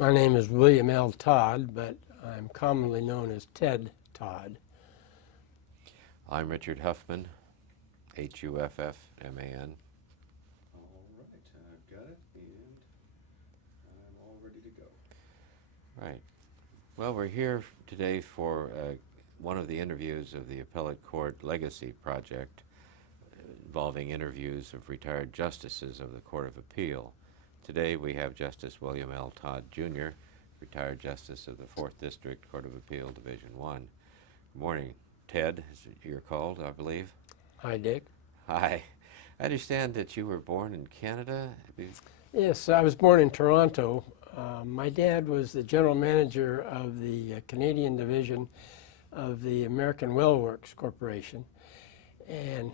My name is William L. Todd, but I'm commonly known as Ted Todd. I'm Richard Huffman, Huffman. All right, I've got it, and I'm all ready to go. Right. Well, we're here today for one of the interviews of the Appellate Court Legacy Project involving interviews of retired justices of the Court of Appeal. Today we have Justice William L. Todd, Jr., retired justice of the 4th District Court of Appeal, Division 1. Good morning, Ted, as you're called, I believe. Hi, Dick. Hi. I understand that you were born in Canada? Yes, I was born in Toronto. My dad was the general manager of the Canadian division of the American Well Works Corporation. And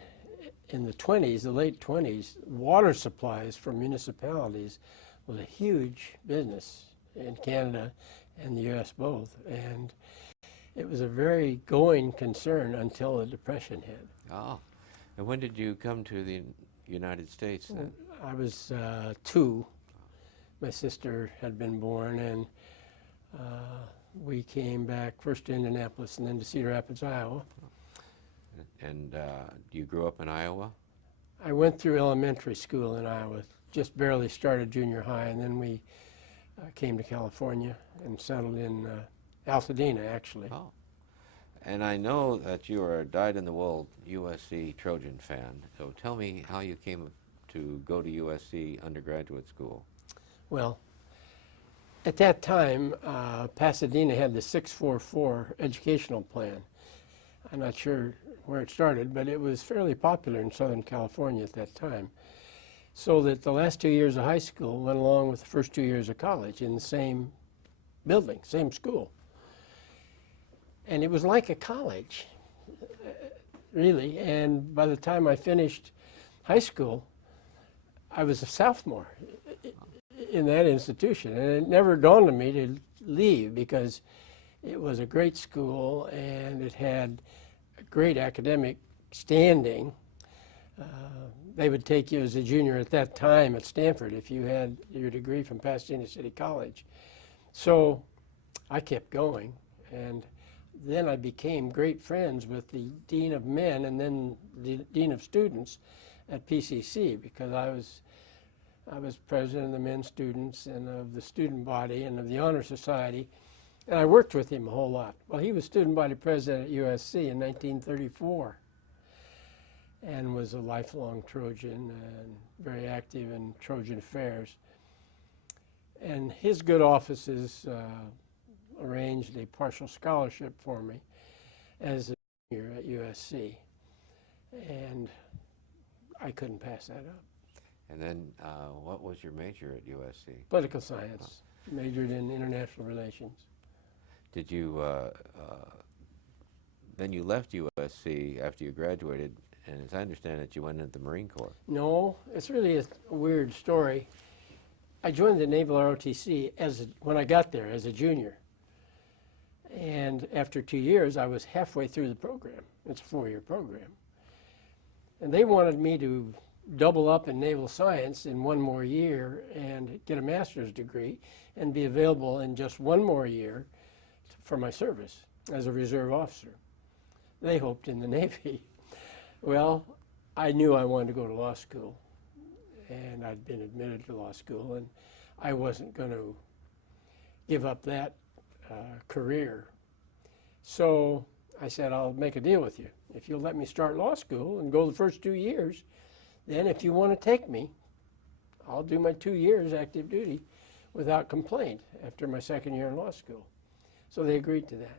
in the 20s, the late 20s, water supplies for municipalities was a huge business in Canada and the U.S. both. And it was a very going concern until the Depression hit. Oh. And when did you come to the United States then? I was 2. My sister had been born, and we came back first to Indianapolis and then to Cedar Rapids, Iowa. And you grew up in Iowa? I went through elementary school in Iowa, just barely started junior high, and then we came to California and settled in Altadena, actually. Oh. And I know that you are a dyed-in-the-wool USC Trojan fan, so tell me how you came to go to USC undergraduate school. Well, at that time, Pasadena had the 644 educational plan. I'm not sure where it started, but it was fairly popular in Southern California at that time. So that the last 2 years of high school went along with the first 2 years of college in the same building, same school. And it was like a college, really. And by the time I finished high school, I was a sophomore in that institution. And it never dawned on me to leave because it was a great school and it had a great academic standing. They would take you as a junior at that time at Stanford if you had your degree from Pasadena City College. So I kept going, and then I became great friends with the Dean of Men and then the Dean of Students at PCC because I was president of the men's students and of the student body and of the Honor Society, and I worked with him a whole lot. Well, he was student body president at USC in 1934 and was a lifelong Trojan and very active in Trojan affairs. And his good offices arranged a partial scholarship for me as a junior at USC, and I couldn't pass that up. And then what was your major at USC? Political science, majored in international relations. Did you, then you left USC after you graduated, and as I understand it, you went into the Marine Corps. No, it's really a weird story. I joined the Naval ROTC when I got there as a junior. And after 2 years, I was halfway through the program. It's a 4-year program. And they wanted me to double up in naval science in 1 more year and get a master's degree and be available in just 1 more year for my service as a reserve officer. They hoped in the Navy. Well, I knew I wanted to go to law school, and I'd been admitted to law school, and I wasn't going to give up that career. So I said, I'll make a deal with you. If you'll let me start law school and go the first 2 years, then if you want to take me, I'll do my 2 years active duty without complaint after my 2nd year in law school. So they agreed to that.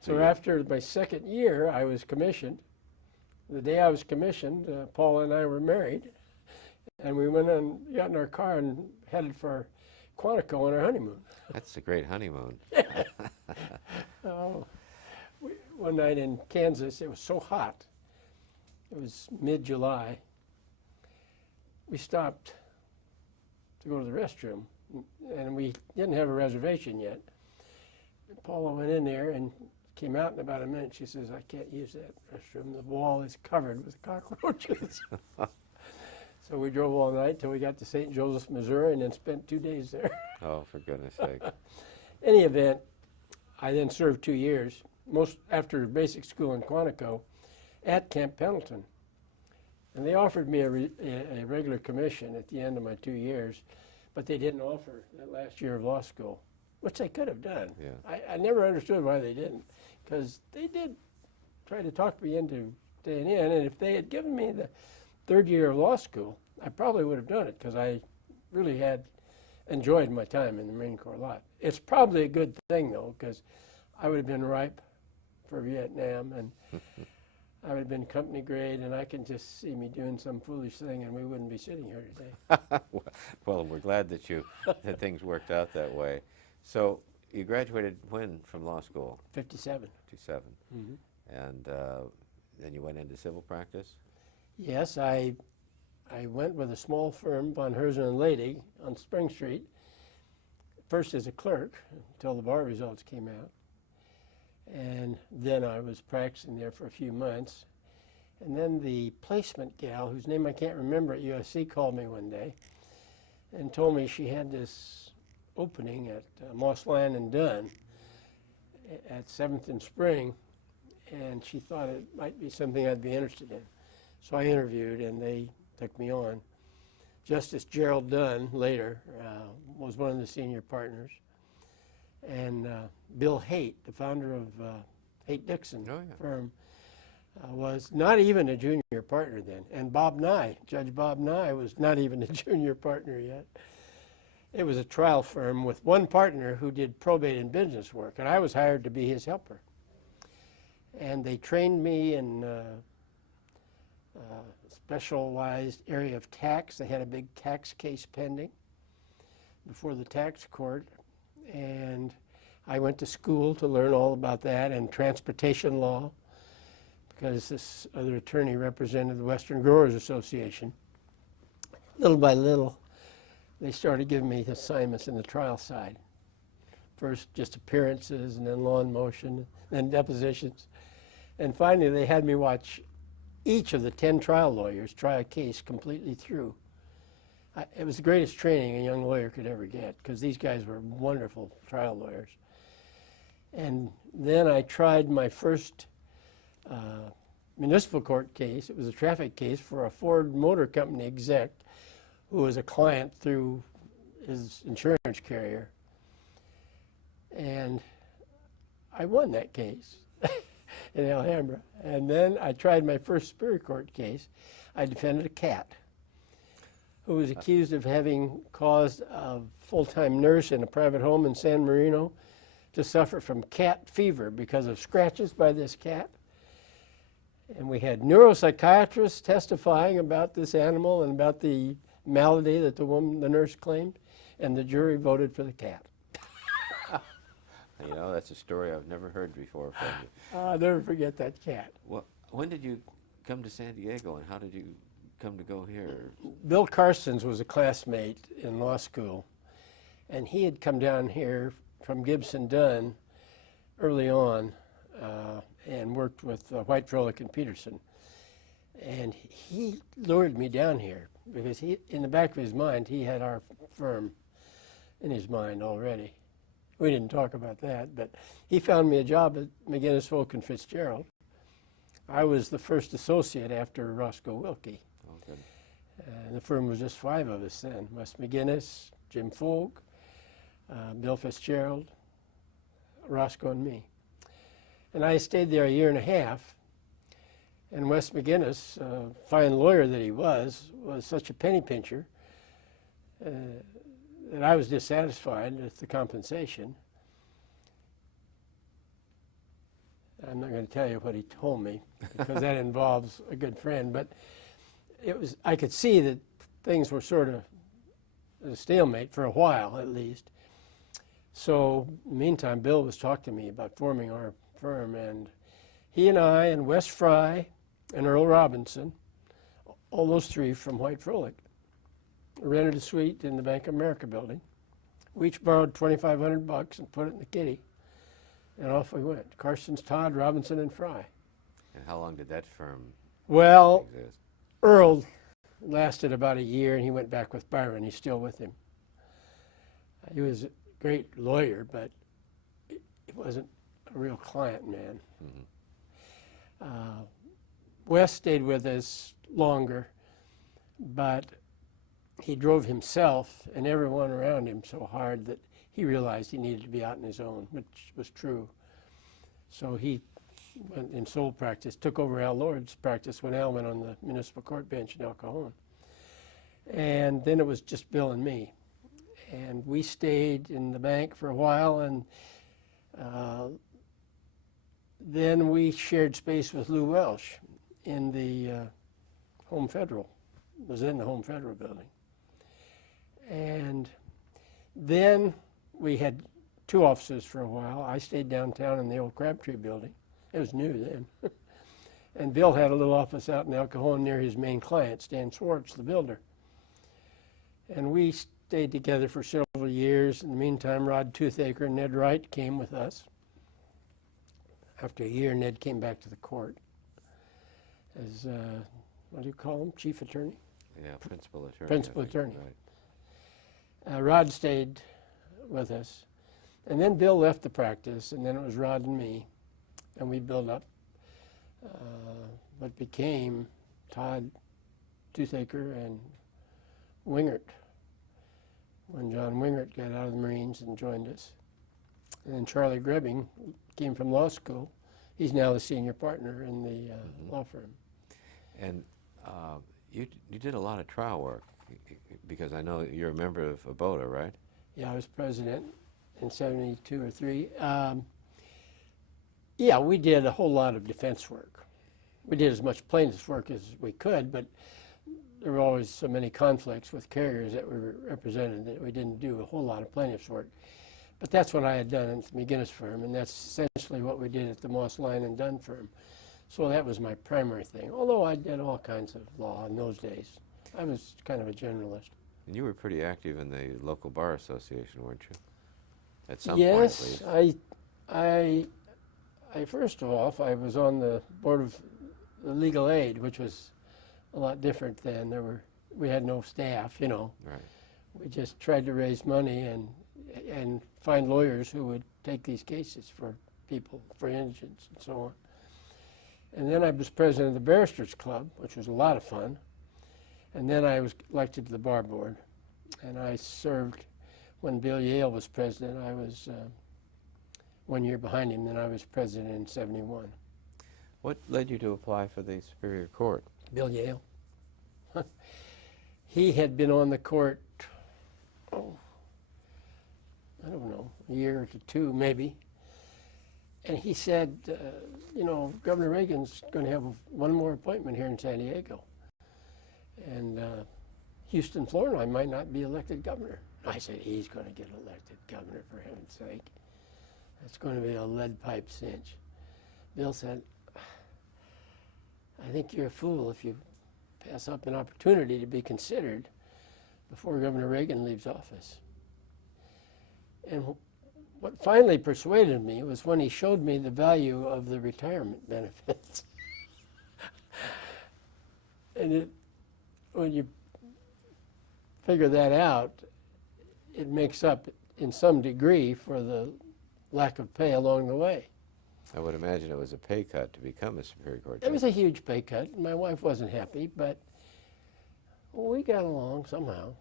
So after my 2nd year, I was commissioned. The day I was commissioned, Paula and I were married, and we went and got in our car and headed for Quantico on our honeymoon. That's a great honeymoon. Oh, one night in Kansas, it was so hot. It was mid-July. We stopped to go to the restroom, and we didn't have a reservation yet. Paula went in there and came out in about a minute. She says, I can't use that restroom. The wall is covered with cockroaches. So we drove all night till we got to St. Joseph, Missouri, and then spent 2 days there. Oh, for goodness sake. Any event, I then served 2 years, most after basic school in Quantico, at Camp Pendleton. And they offered me a regular commission at the end of my 2 years, but they didn't offer that last year of law school, which they could have done. Yeah. I never understood why they didn't, because they did try to talk me into staying in, and if they had given me the 3rd year of law school, I probably would have done it, because I really had enjoyed my time in the Marine Corps a lot. It's probably a good thing, though, because I would have been ripe for Vietnam, and I would have been company grade, and I can just see me doing some foolish thing, and we wouldn't be sitting here today. Well, we're glad that that things worked out that way. So you graduated when from law school? 57. 57. Mm-hmm. And then you went into civil practice? Yes, I went with a small firm, Von Herzen and Lady, on Spring Street, first as a clerk until the bar results came out. And then I was practicing there for a few months. And then the placement gal, whose name I can't remember at USC, called me one day and told me she had this opening at Moss Land and Dunn at 7th and Spring, and she thought it might be something I'd be interested in. So I interviewed, and they took me on. Justice Gerald Dunn, later, was one of the senior partners. And Bill Haight, the founder of Haight-Dixon firm, was not even a junior partner then. And Bob Nye, Judge Bob Nye, was not even a junior partner yet. It was a trial firm with one partner who did probate and business work, and I was hired to be his helper. And they trained me in specialized area of tax. They had a big tax case pending before the tax court, and I went to school to learn all about that and transportation law, because this other attorney represented the Western Growers Association. Little by little, they started giving me assignments in the trial side. First just appearances, and then law in motion, then depositions. And finally they had me watch each of the 10 trial lawyers try a case completely through. It was the greatest training a young lawyer could ever get, because these guys were wonderful trial lawyers. And then I tried my first municipal court case. It was a traffic case for a Ford Motor Company exec who was a client through his insurance carrier. And I won that case in Alhambra. And then I tried my first Superior Court case. I defended a cat who was accused of having caused a full-time nurse in a private home in San Marino to suffer from cat fever because of scratches by this cat. And we had neuropsychiatrists testifying about this animal and about the malady that the nurse claimed, and the jury voted for the cat. You know, that's a story I've never heard before from you. I'll never forget that cat. Well, when did you come to San Diego, and how did you come to go here? Bill Carstens was a classmate in law school, and he had come down here from Gibson Dunn early on and worked with White, Froelich, and Peterson. And he lured me down here because in the back of his mind, he had our firm in his mind already. We didn't talk about that, but he found me a job at McGinnis, Volk, and Fitzgerald. I was the first associate after Roscoe Wilkie. Oh, good. And the firm was just 5 of us then: Wes McGinnis, Jim Folk, Bill Fitzgerald, Roscoe, and me. And I stayed there a year and a half. And Wes McGinnis, fine lawyer that he was such a penny pincher that I was dissatisfied with the compensation. I'm not going to tell you what he told me, because that involves a good friend, but I could see that things were sort of a stalemate for a while, at least. So, meantime, Bill was talking to me about forming our firm, and he and I and Wes Fry and Earl Robinson, all those 3 from White Froelich, rented a suite in the Bank of America building. We each borrowed $2,500 and put it in the kitty, and off we went. Carstens, Todd, Robinson, and Fry. And how long did that firm Well, exist? Earl lasted about a year, and he went back with Byron. He's still with him. He was a great lawyer, but he wasn't a real client man. Wes stayed with us longer, but he drove himself and everyone around him so hard that he realized he needed to be out on his own, which was true. So he went in sole practice, took over Al Lord's practice when Al went on the municipal court bench in El Cajon. And then it was just Bill and me. And we stayed in the bank for a while, and then we shared space with Lou Welsh in the Home Federal. It was in the Home Federal building. And then we had two offices for a while. I stayed downtown in the old Crabtree building. It was new then. And Bill had a little office out in El Cajon near his main client, Stan Swartz, the builder. And we stayed together for several years. In the meantime, Rod Toothaker and Ned Wright came with us. After a year, Ned came back to the court as, what do you call him, chief attorney? Yeah, principal attorney. Principal I think. attorney. Right. Rod stayed with us. And then Bill left the practice, and then it was Rod and me. And we built up what became Todd, Toothaker, and Wingert when John Wingert got out of the Marines and joined us. And then Charlie Grebbing came from law school. He's now the senior partner in the law firm. And you did a lot of trial work, because I know you're a member of ABOTA, right? Yeah, I was president in 72 or 3. Yeah, we did a whole lot of defense work. We did as much plaintiff's work as we could, but there were always so many conflicts with carriers that were represented that we didn't do a whole lot of plaintiff's work. But that's what I had done at the McGinnis firm, and that's essentially what we did at the Moss, Lyon, and Dunn firm. So that was my primary thing, although I did all kinds of law in those days. I was kind of a generalist. And you were pretty active in the local bar association, weren't you? At some point, at least. Yes, I first of all, I was on the board of the legal aid, which was a lot different then. We had no staff, you know. Right. We just tried to raise money and find lawyers who would take these cases for people, for indigents and so on. And then I was president of the Barristers Club, which was a lot of fun. And then I was elected to the bar board. And I served when Bill Yale was president. I was 1 year behind him, then I was president in 71. What led you to apply for the Superior Court? Bill Yale. He had been on the court, I don't know, a year to two maybe. And he said, you know, Governor Reagan's going to have one more appointment here in San Diego. And Houston Flournoy might not be elected governor. I said, he's going to get elected governor, for heaven's sake. It's going to be a lead pipe cinch. Bill said, I think you're a fool if you pass up an opportunity to be considered before Governor Reagan leaves office. And what finally persuaded me was when he showed me the value of the retirement benefits. And when you figure that out, it makes up in some degree for the lack of pay along the way. I would imagine it was a pay cut to become a Superior Court It judge. was a huge pay cut. My wife wasn't happy, but we got along somehow.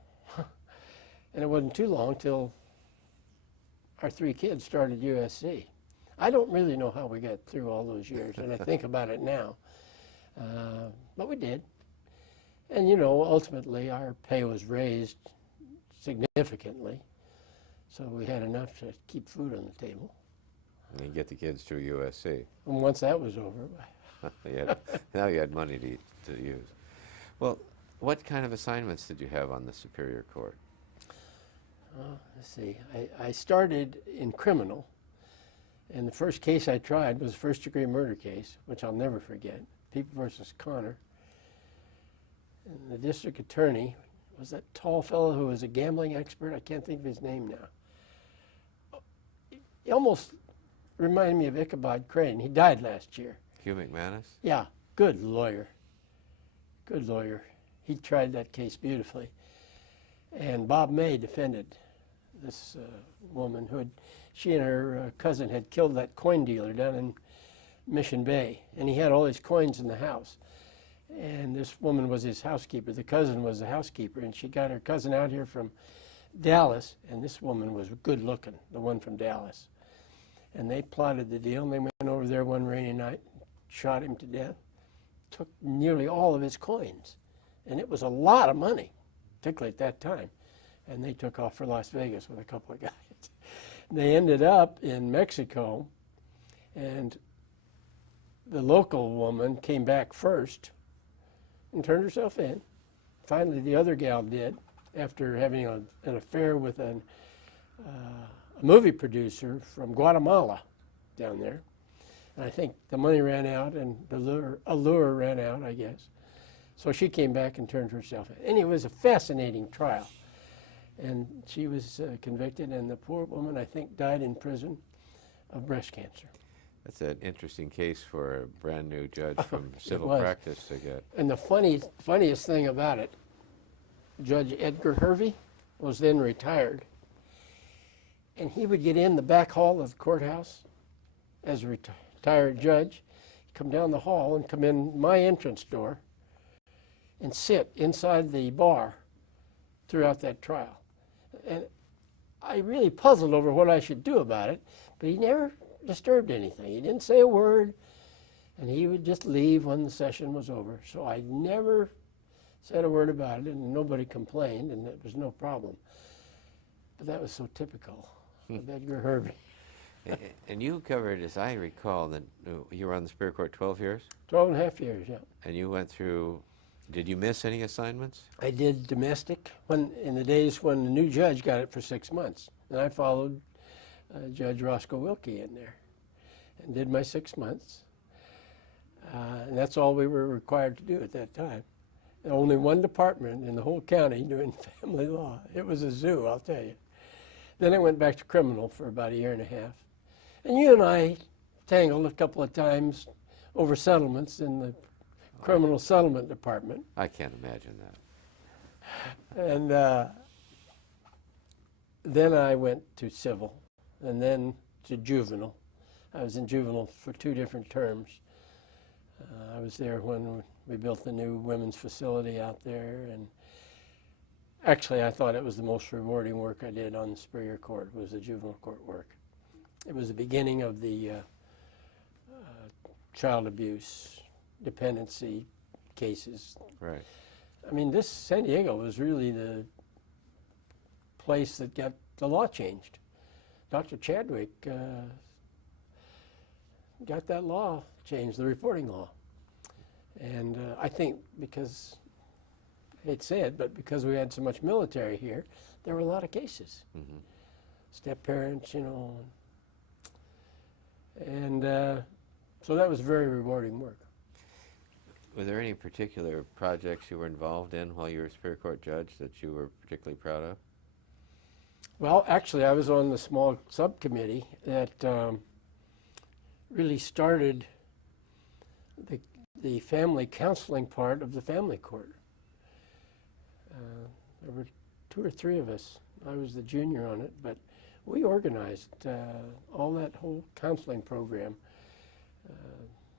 And it wasn't too long till our 3 kids started USC. I don't really know how we got through all those years, and I think about it now. But we did. And, you know, ultimately our pay was raised significantly, so we had enough to keep food on the table. And you get the kids through USC. And once that was over, Now you had money to use. Well, what kind of assignments did you have on the Superior Court? let's see, I started in criminal, and the first case I tried was a first-degree murder case, which I'll never forget, People versus Connor. And the district attorney was that tall fellow who was a gambling expert. I can't think of his name now. He almost reminded me of Ichabod Crane. He died last year. Hugh McManus? Yeah, good lawyer. Good lawyer. He tried that case beautifully. And Bob May defended this woman she and her cousin had killed that coin dealer down in Mission Bay, and he had all his coins in the house. And this woman was his housekeeper. The cousin was the housekeeper, and she got her cousin out here from Dallas, and this woman was good looking, the one from Dallas. And they plotted the deal, and they went over there one rainy night, shot him to death, took nearly all of his coins. And it was a lot of money, particularly at that time. And they took off for Las Vegas with a couple of guys. They ended up in Mexico, and the local woman came back first and turned herself in. Finally, the other gal did, after having an affair with a movie producer from Guatemala down there. And I think the money ran out and the allure ran out, I guess. So she came back and turned herself in. And it was a fascinating trial. And she was convicted, and the poor woman, I think, died in prison of breast cancer. That's an interesting case for a brand new judge from civil was. practice to get. And the funniest thing about it, Judge Edgar Hervey was then retired. And he would get in the back hall of the courthouse as a retired judge, come down the hall and come in my entrance door and sit inside the bar throughout that trial. And I really puzzled over what I should do about it, but he never disturbed anything. He didn't say a word, and he would just leave when the session was over. So I never said a word about it, and nobody complained, and it was no problem. But that was so typical of Edgar Hervey. And you covered, as I recall, that you were on the Superior Court 12 years? 12 and a half years, yeah. And you went through, did you miss any assignments? I did domestic in the days when the new judge got it for 6 months. And I followed Judge Roscoe Wilkie in there and did my 6 months. And that's all we were required to do at that time. And only one department in the whole county doing family law. It was a zoo, I'll tell you. Then I went back to criminal for about a year and a half. And you and I tangled a couple of times over settlements in the criminal settlement department. I can't imagine that. And then I went to civil, and then to juvenile. I was in juvenile for 2 different terms. I was there when we built the new women's facility out there, and actually I thought it was the most rewarding work I did on the Superior Court, was the juvenile court work. It was the beginning of the child abuse, dependency cases. Right. I mean, San Diego was really the place that got the law changed. Dr. Chadwick got that law changed, the reporting law. And I think because, I hate to say it, but because we had so much military here, there were a lot of cases. Mm-hmm. Step parents, you know. And so that was very rewarding work. Were there any particular projects you were involved in while you were a Superior Court judge that you were particularly proud of? Well, actually, I was on the small subcommittee that really started the family counseling part of the family court. There were 2 or 3 of us. I was the junior on it, but we organized all that whole counseling program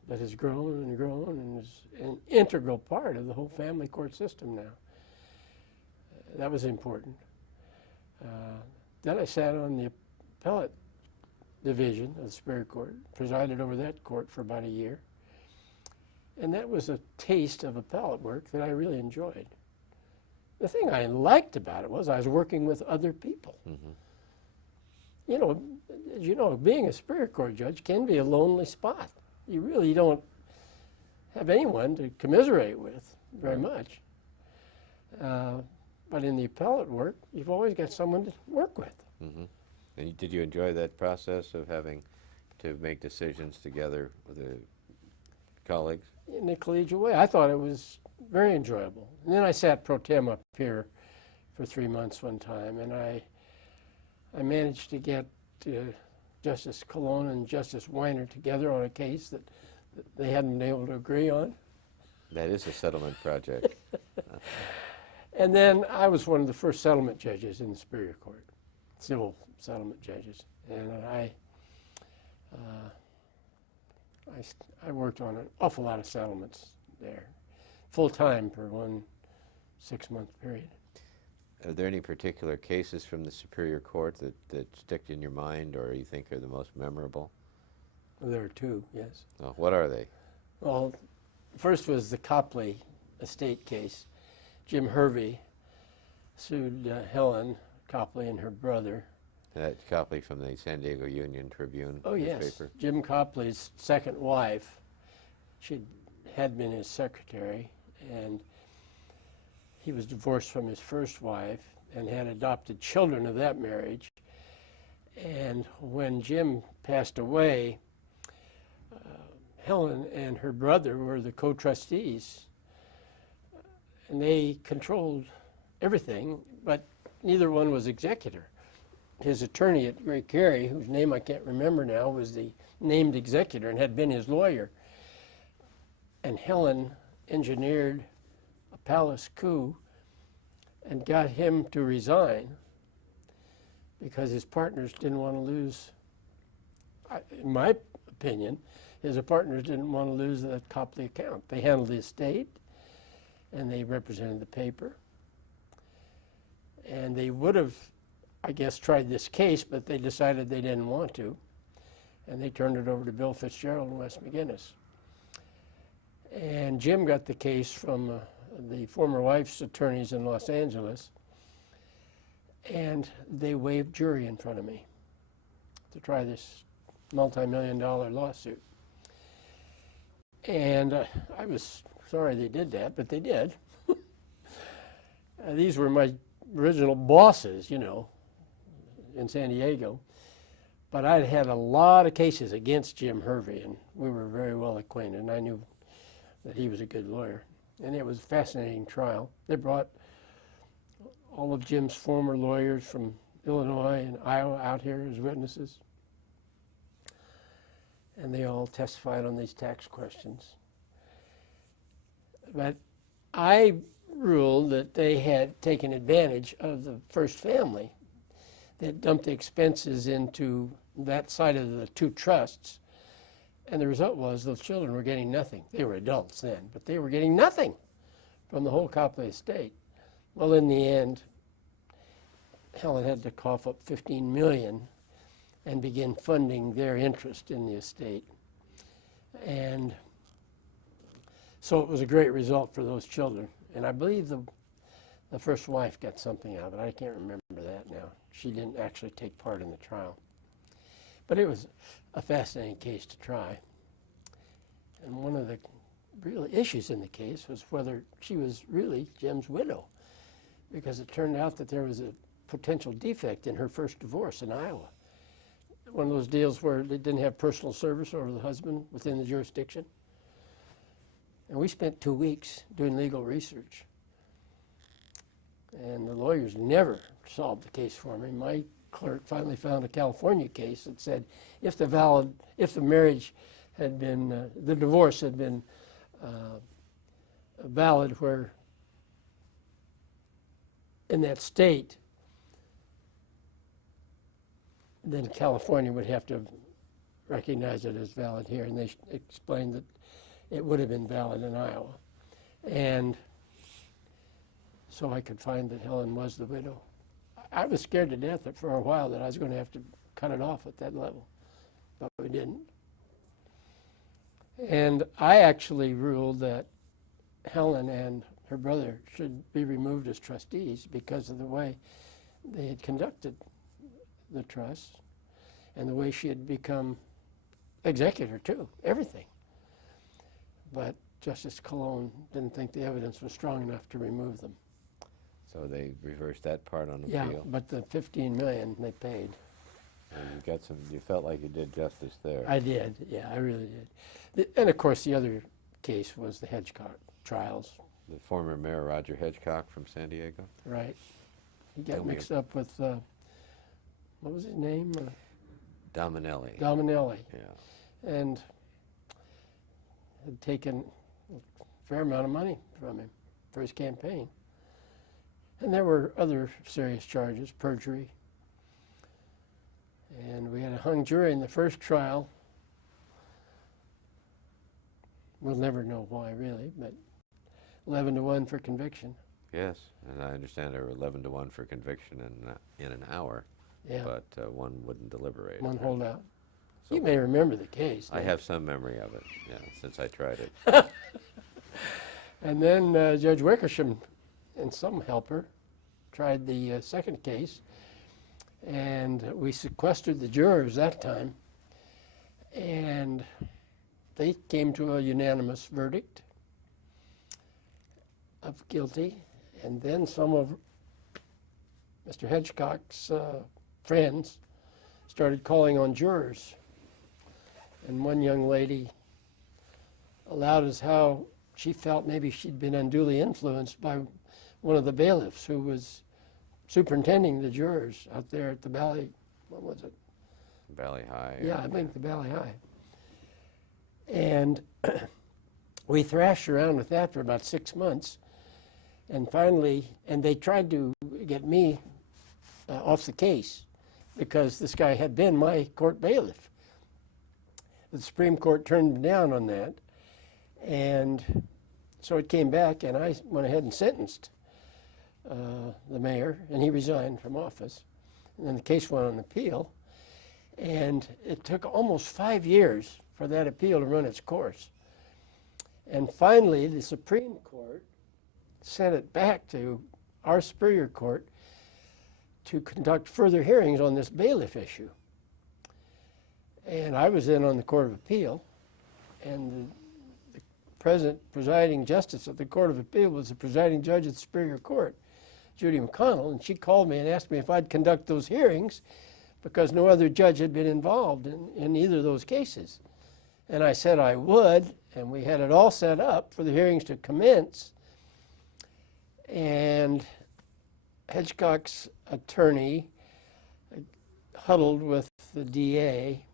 that has grown and grown and is an integral part of the whole family court system now. That was important. Then I sat on the appellate division of the Superior Court, presided over that court for about a year. And that was a taste of appellate work that I really enjoyed. The thing I liked about it was I was working with other people. Mm-hmm. You know, as you know, being a Superior Court judge can be a lonely spot. You really don't have anyone to commiserate with very much. But in the appellate work, you've always got someone to work with. Mm-hmm. And did you enjoy that process of having to make decisions together with the colleagues? In a collegial way. I thought it was very enjoyable. And then I sat pro tem up here for 3 months one time, and I managed to get Justice Colon and Justice Weiner together on a case that they hadn't been able to agree on. That is a settlement project. And then I was one of the first settlement judges in the Superior Court, civil settlement judges. And I worked on an awful lot of settlements there, full-time for one 6-month period. Are there any particular cases from the Superior Court that stick in your mind or you think are the most memorable? Well, there were two, yes. Oh, what are they? Well, first was the Copley estate case. Jim Hervey sued Helen Copley and her brother. That copy from the San Diego Union Tribune Oh, yes. newspaper? Jim Copley's second wife, she had been his secretary, and he was divorced from his first wife and had adopted children of that marriage. And when Jim passed away, Helen and her brother were the co-trustees, and they controlled everything, but neither one was executor. His attorney at Great Carey, whose name I can't remember now, was the named executor and had been his lawyer. And Helen engineered a palace coup and got him to resign because his partners didn't want to lose, in my opinion, his partners didn't want to lose the Copley account. They handled the estate, and they represented the paper. And they would have, I guess, tried this case, but they decided they didn't want to. And they turned it over to Bill Fitzgerald and Wes McGinnis. And Jim got the case from the former wife's attorneys in Los Angeles, and they waived jury in front of me to try this multi-million-dollar lawsuit. And I was sorry they did that, but they did. These were my original bosses, you know, in San Diego. But I'd had a lot of cases against Jim Hervey, and we were very well acquainted, and I knew that he was a good lawyer. And it was a fascinating trial. They brought all of Jim's former lawyers from Illinois and Iowa out here as witnesses. And they all testified on these tax questions. But I ruled that they had taken advantage of the first family that dumped the expenses into that side of the two trusts. And the result was those children were getting nothing. They were adults then, but they were getting nothing from the whole Copley estate. Well, in the end, Helen had to cough up $15 million and begin funding their interest in the estate. And so it was a great result for those children. And I believe the first wife got something out of it. I can't remember that now. She didn't actually take part in the trial. But it was a fascinating case to try. And one of the real issues in the case was whether she was really Jim's widow, because it turned out that there was a potential defect in her first divorce in Iowa. One of those deals where they didn't have personal service over the husband within the jurisdiction. And we spent 2 weeks doing legal research. And the lawyers never solved the case for me. My clerk finally found a California case that said if the marriage had been, the divorce had been valid where in that state, then California would have to recognize it as valid here. And they explained that it would have been valid in Iowa. And so I could find that Helen was the widow. I was scared to death for a while that I was going to have to cut it off at that level, but we didn't. And I actually ruled that Helen and her brother should be removed as trustees because of the way they had conducted the trust and the way she had become executor too, everything. But Justice Colon didn't think the evidence was strong enough to remove them. So they reversed that part on appeal. Yeah, but the $15 million they paid. And you felt like you did justice there. I did, yeah, I really did. And of course the other case was the Hedgecock trials, The former Mayor Roger Hedgecock from San Diego. right? He Tell got me mixed up with, what was his name? Dominelli. Dominelli. Yeah. And had taken fair amount of money from him for his campaign. And there were other serious charges, perjury. And we had a hung jury in the first trial. We'll never know why, really, but 11-1 for conviction. Yes, and I understand there were 11-1 for conviction in an hour, Yeah, but one wouldn't deliberate. one holdout. So You may remember the case. I don't have some memory of it, yeah, since I tried it. And then Judge Wickersham and some helper tried the second case, and we sequestered the jurors that time, and they came to a unanimous verdict of guilty. And then some of Mr. Hedgecock's friends started calling on jurors. And one young lady allowed us how she felt maybe she'd been unduly influenced by one of the bailiffs who was superintending the jurors out there at the Valley, what was it? Valley High. Yeah, I think the Valley High. And we thrashed around with that for about 6 months. And finally, and they tried to get me off the case because this guy had been my court bailiff. The Supreme Court turned him down on that. And so it came back, and I went ahead and sentenced the mayor, and he resigned from office. And then the case went on appeal. And it took almost 5 years for that appeal to run its course. And finally, the Supreme Court sent it back to our Superior Court to conduct further hearings on this bailiff issue. And I was then on the Court of Appeal, and the present presiding justice of the Court of Appeal was the presiding judge of the Superior Court, Judy McConnell, and she called me and asked me if I'd conduct those hearings because no other judge had been involved in either of those cases. And I said I would, and we had it all set up for the hearings to commence. And Hedgecock's attorney huddled with the DA,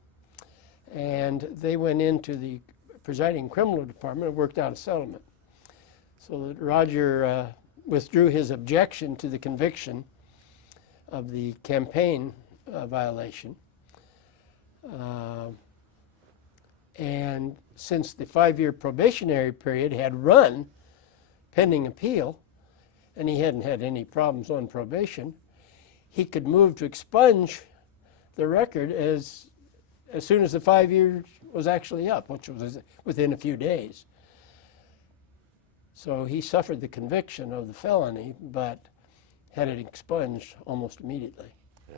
and they went into the presiding criminal department and worked out a settlement. So that Roger withdrew his objection to the conviction of the campaign violation. And since the 5-year probationary period had run pending appeal, and he hadn't had any problems on probation, he could move to expunge the record as soon as the 5 years was actually up, which was within a few days. So he suffered the conviction of the felony, but had it expunged almost immediately.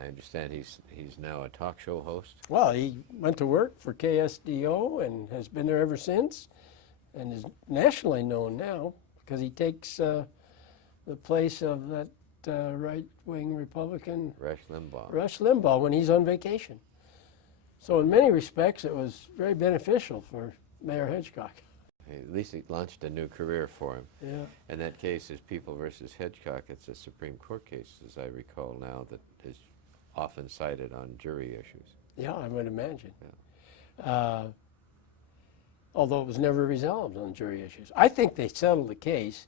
I understand he's now a talk show host. Well, he went to work for KSDO and has been there ever since, and is nationally known now because he takes the place of that right-wing Republican Rush Limbaugh. Rush Limbaugh when he's on vacation. So in many respects, it was very beneficial for Mayor Hedgecock. At least it launched a new career for him. Yeah. And that case is People versus Hedgecock. It's a Supreme Court case, as I recall now, that is often cited on jury issues. Yeah, I would imagine. Although it was never resolved on jury issues. I think they settled the case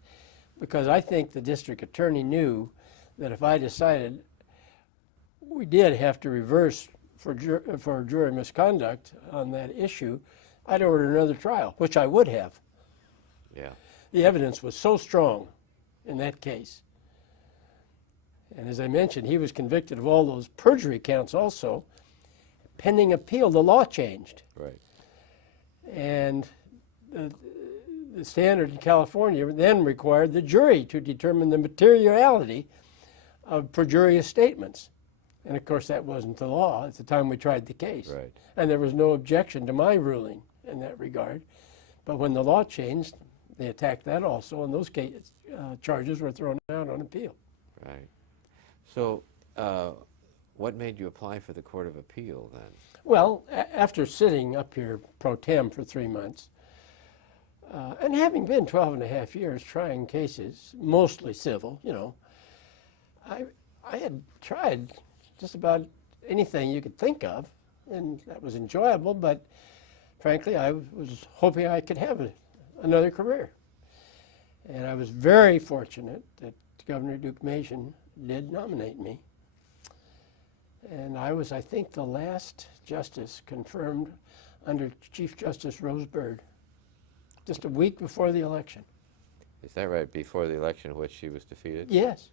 because I think the district attorney knew that if I decided we did have to reverse for jury misconduct on that issue, I'd order another trial, which I would have. Yeah. The evidence was so strong in that case. And as I mentioned, he was convicted of all those perjury counts also. Pending appeal, the law changed. Right. And the standard in California then required the jury to determine the materiality of perjurious statements. And of course, that wasn't the law at the time we tried the case. Right. And there was no objection to my ruling in that regard. But when the law changed, they attacked that also, and those charges were thrown out on appeal. Right. So what made you apply for the Court of Appeal then? Well, after sitting up here pro tem for 3 months, and having been 12 and a half years trying cases, mostly civil, you know, I had tried just about anything you could think of, and that was enjoyable, but frankly, I was hoping I could have another career. And I was very fortunate that Governor Duke Mason did nominate me. And I was, I think, the last justice confirmed under Chief Justice Rose Byrd, just a week before the election. Is that right? Before the election in which she was defeated? Yes.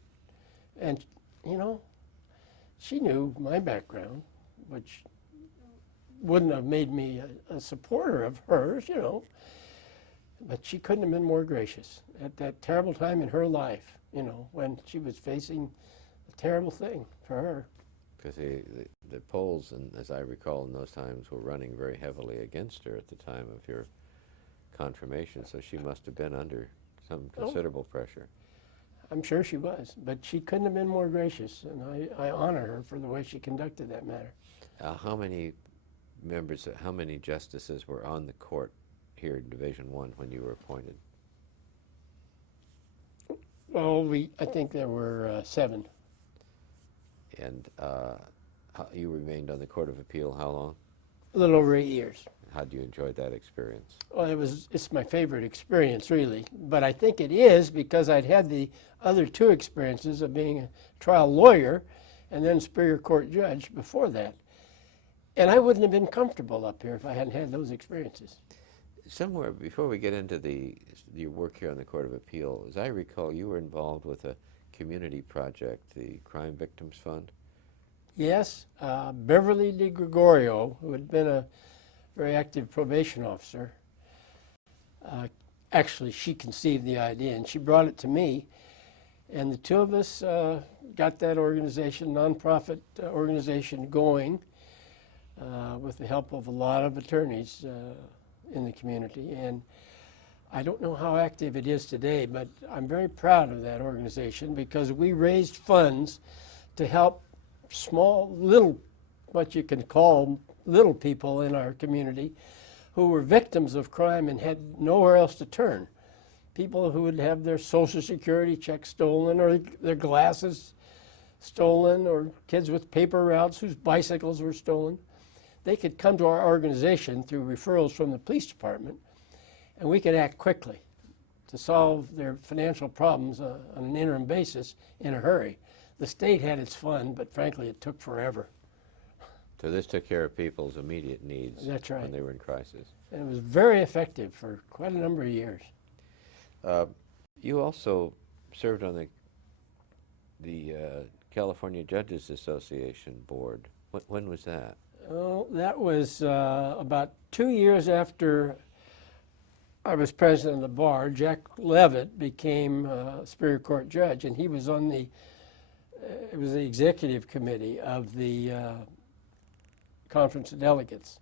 And, you know, she knew my background, which wouldn't have made me a supporter of hers, you know. But she couldn't have been more gracious at that terrible time in her life, you know, when she was facing a terrible thing for her. Because the polls, and as I recall in those times, were running very heavily against her at the time of your confirmation, so she must have been under some considerable pressure. I'm sure she was, but she couldn't have been more gracious, and I honor her for the way she conducted that matter. How many members, how many justices were on the court here in Division I when you were appointed? Well, I think there were 7. And you remained on the Court of Appeal how long? A little over 8 years. How do you enjoy that experience? Well, it's my favorite experience, really. But I think it is because I'd had the other 2 experiences of being a trial lawyer and then Superior Court judge before that. And I wouldn't have been comfortable up here if I hadn't had those experiences. Somewhere before we get into your work here on the Court of Appeal, as I recall, you were involved with a community project, the Crime Victims Fund. Yes, Beverly DeGregorio, who had been a very active probation officer, actually she conceived the idea and she brought it to me, and the 2 of us got that organization, nonprofit organization, going with the help of a lot of attorneys in the community. And I don't know how active it is today, but I'm very proud of that organization because we raised funds to help small, little, what you can call little people in our community who were victims of crime and had nowhere else to turn. People who would have their Social Security check stolen or their glasses stolen, or kids with paper routes whose bicycles were stolen. They could come to our organization through referrals from the police department, and we could act quickly to solve their financial problems on an interim basis in a hurry. The state had its fund, but frankly, it took forever. So this took care of people's immediate needs. That's right. When they were in crisis. And it was very effective for quite a number of years. You also served on the California Judges Association board. When was that? Oh, that was about 2 years after I was president of the bar. Jack Levitt became Superior Court judge, and he was on the executive committee of the Conference of Delegates.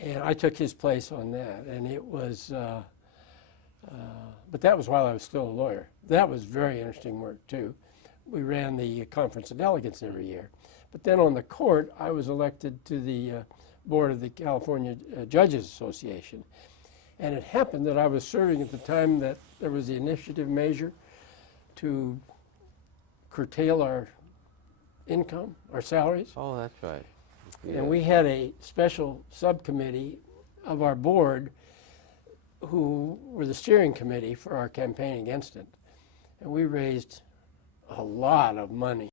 And I took his place on that, and it was, but that was while I was still a lawyer. That was very interesting work, too. We ran the Conference of Delegates every year. But then on the court, I was elected to the board of the California Judges Association. And it happened that I was serving at the time that there was the initiative measure to curtail our income, our salaries. Oh, that's right. And we had a special subcommittee of our board who were the steering committee for our campaign against it. And we raised a lot of money,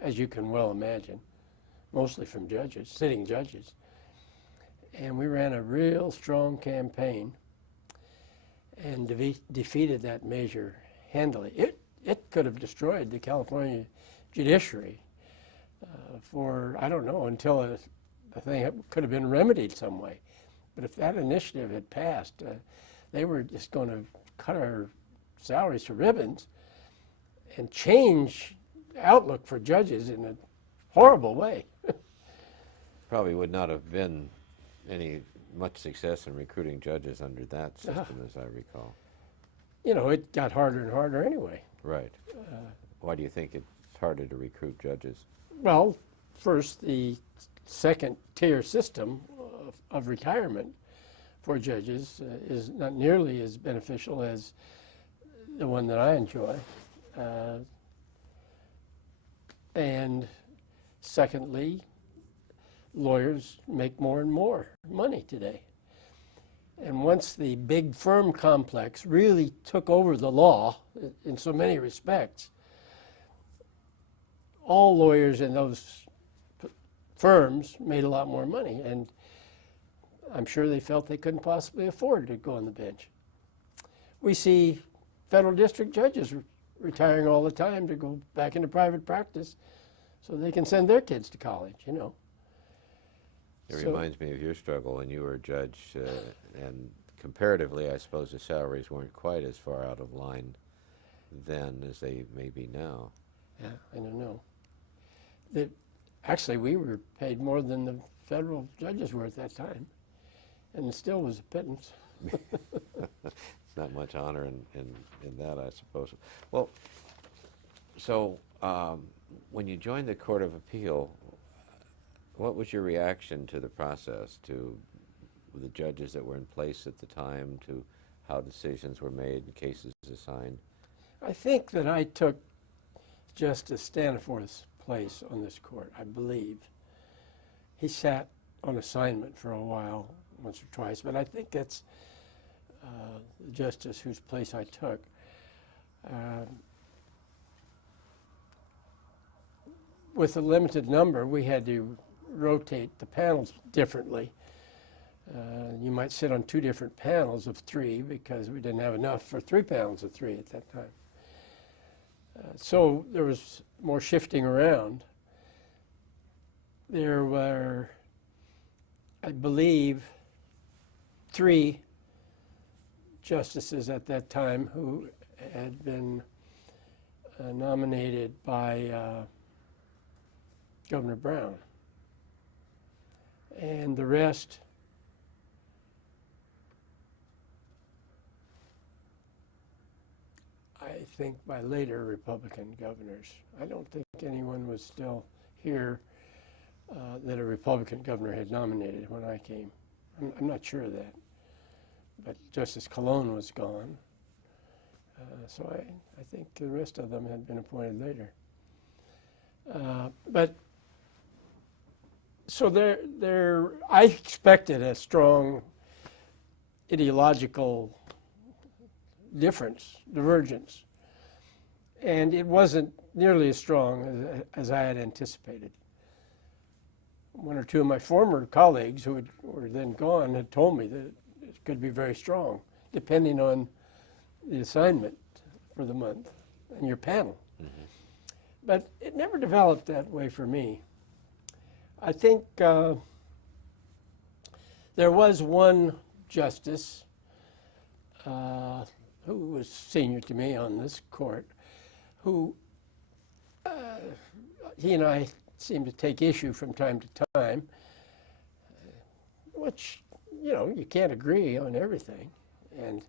as you can well imagine, mostly from judges, sitting judges. And we ran a real strong campaign and defeated that measure handily. It could have destroyed the California judiciary for, I don't know, until the thing could have been remedied some way. But if that initiative had passed, they were just going to cut our salaries to ribbons and change the outlook for judges in a horrible way. Probably would not have been any much success in recruiting judges under that system, as I recall. You know, it got harder and harder anyway. Right. Why do you think it's harder to recruit judges? Well, first, the second tier system of retirement for judges is not nearly as beneficial as the one that I enjoy. And secondly, lawyers make more and more money today. And once the big firm complex really took over the law in so many respects, all lawyers in those firms made a lot more money, and I'm sure they felt they couldn't possibly afford to go on the bench. We see federal district judges retiring all the time to go back into private practice so they can send their kids to college, you know. It reminds me of your struggle when you were a judge, and comparatively, I suppose the salaries weren't quite as far out of line then as they may be now. Yeah, I don't know. Actually, we were paid more than the federal judges were at that time, and it still was a pittance. It's not much honor in that, I suppose. Well, so when you joined the Court of Appeal, what was your reaction to the process, to the judges that were in place at the time, to how decisions were made and cases assigned? I think that I took Justice Staniforth's place on this court, I believe. He sat on assignment for a while, once or twice, but I think that's the justice whose place I took. With a limited number, we had to rotate the panels differently. You might sit on 2 different panels of 3 because we didn't have enough for 3 panels of 3 at that time. So there was more shifting around. There were, I believe, 3 justices at that time who had been nominated by Governor Brown. And the rest I think by later Republican governors. I don't think anyone was still here that a Republican governor had nominated when I came. I'm not sure of that. But Justice Colon was gone. So I think the rest of them had been appointed later. So I expected a strong ideological divergence, and it wasn't nearly as strong as I had anticipated. 1 or 2 of my former colleagues who were then gone had told me that it could be very strong, depending on the assignment for the month and your panel. Mm-hmm. But it never developed that way for me. I think there was one justice who was senior to me on this court, who he and I seemed to take issue from time to time, which, you know, you can't agree on everything. And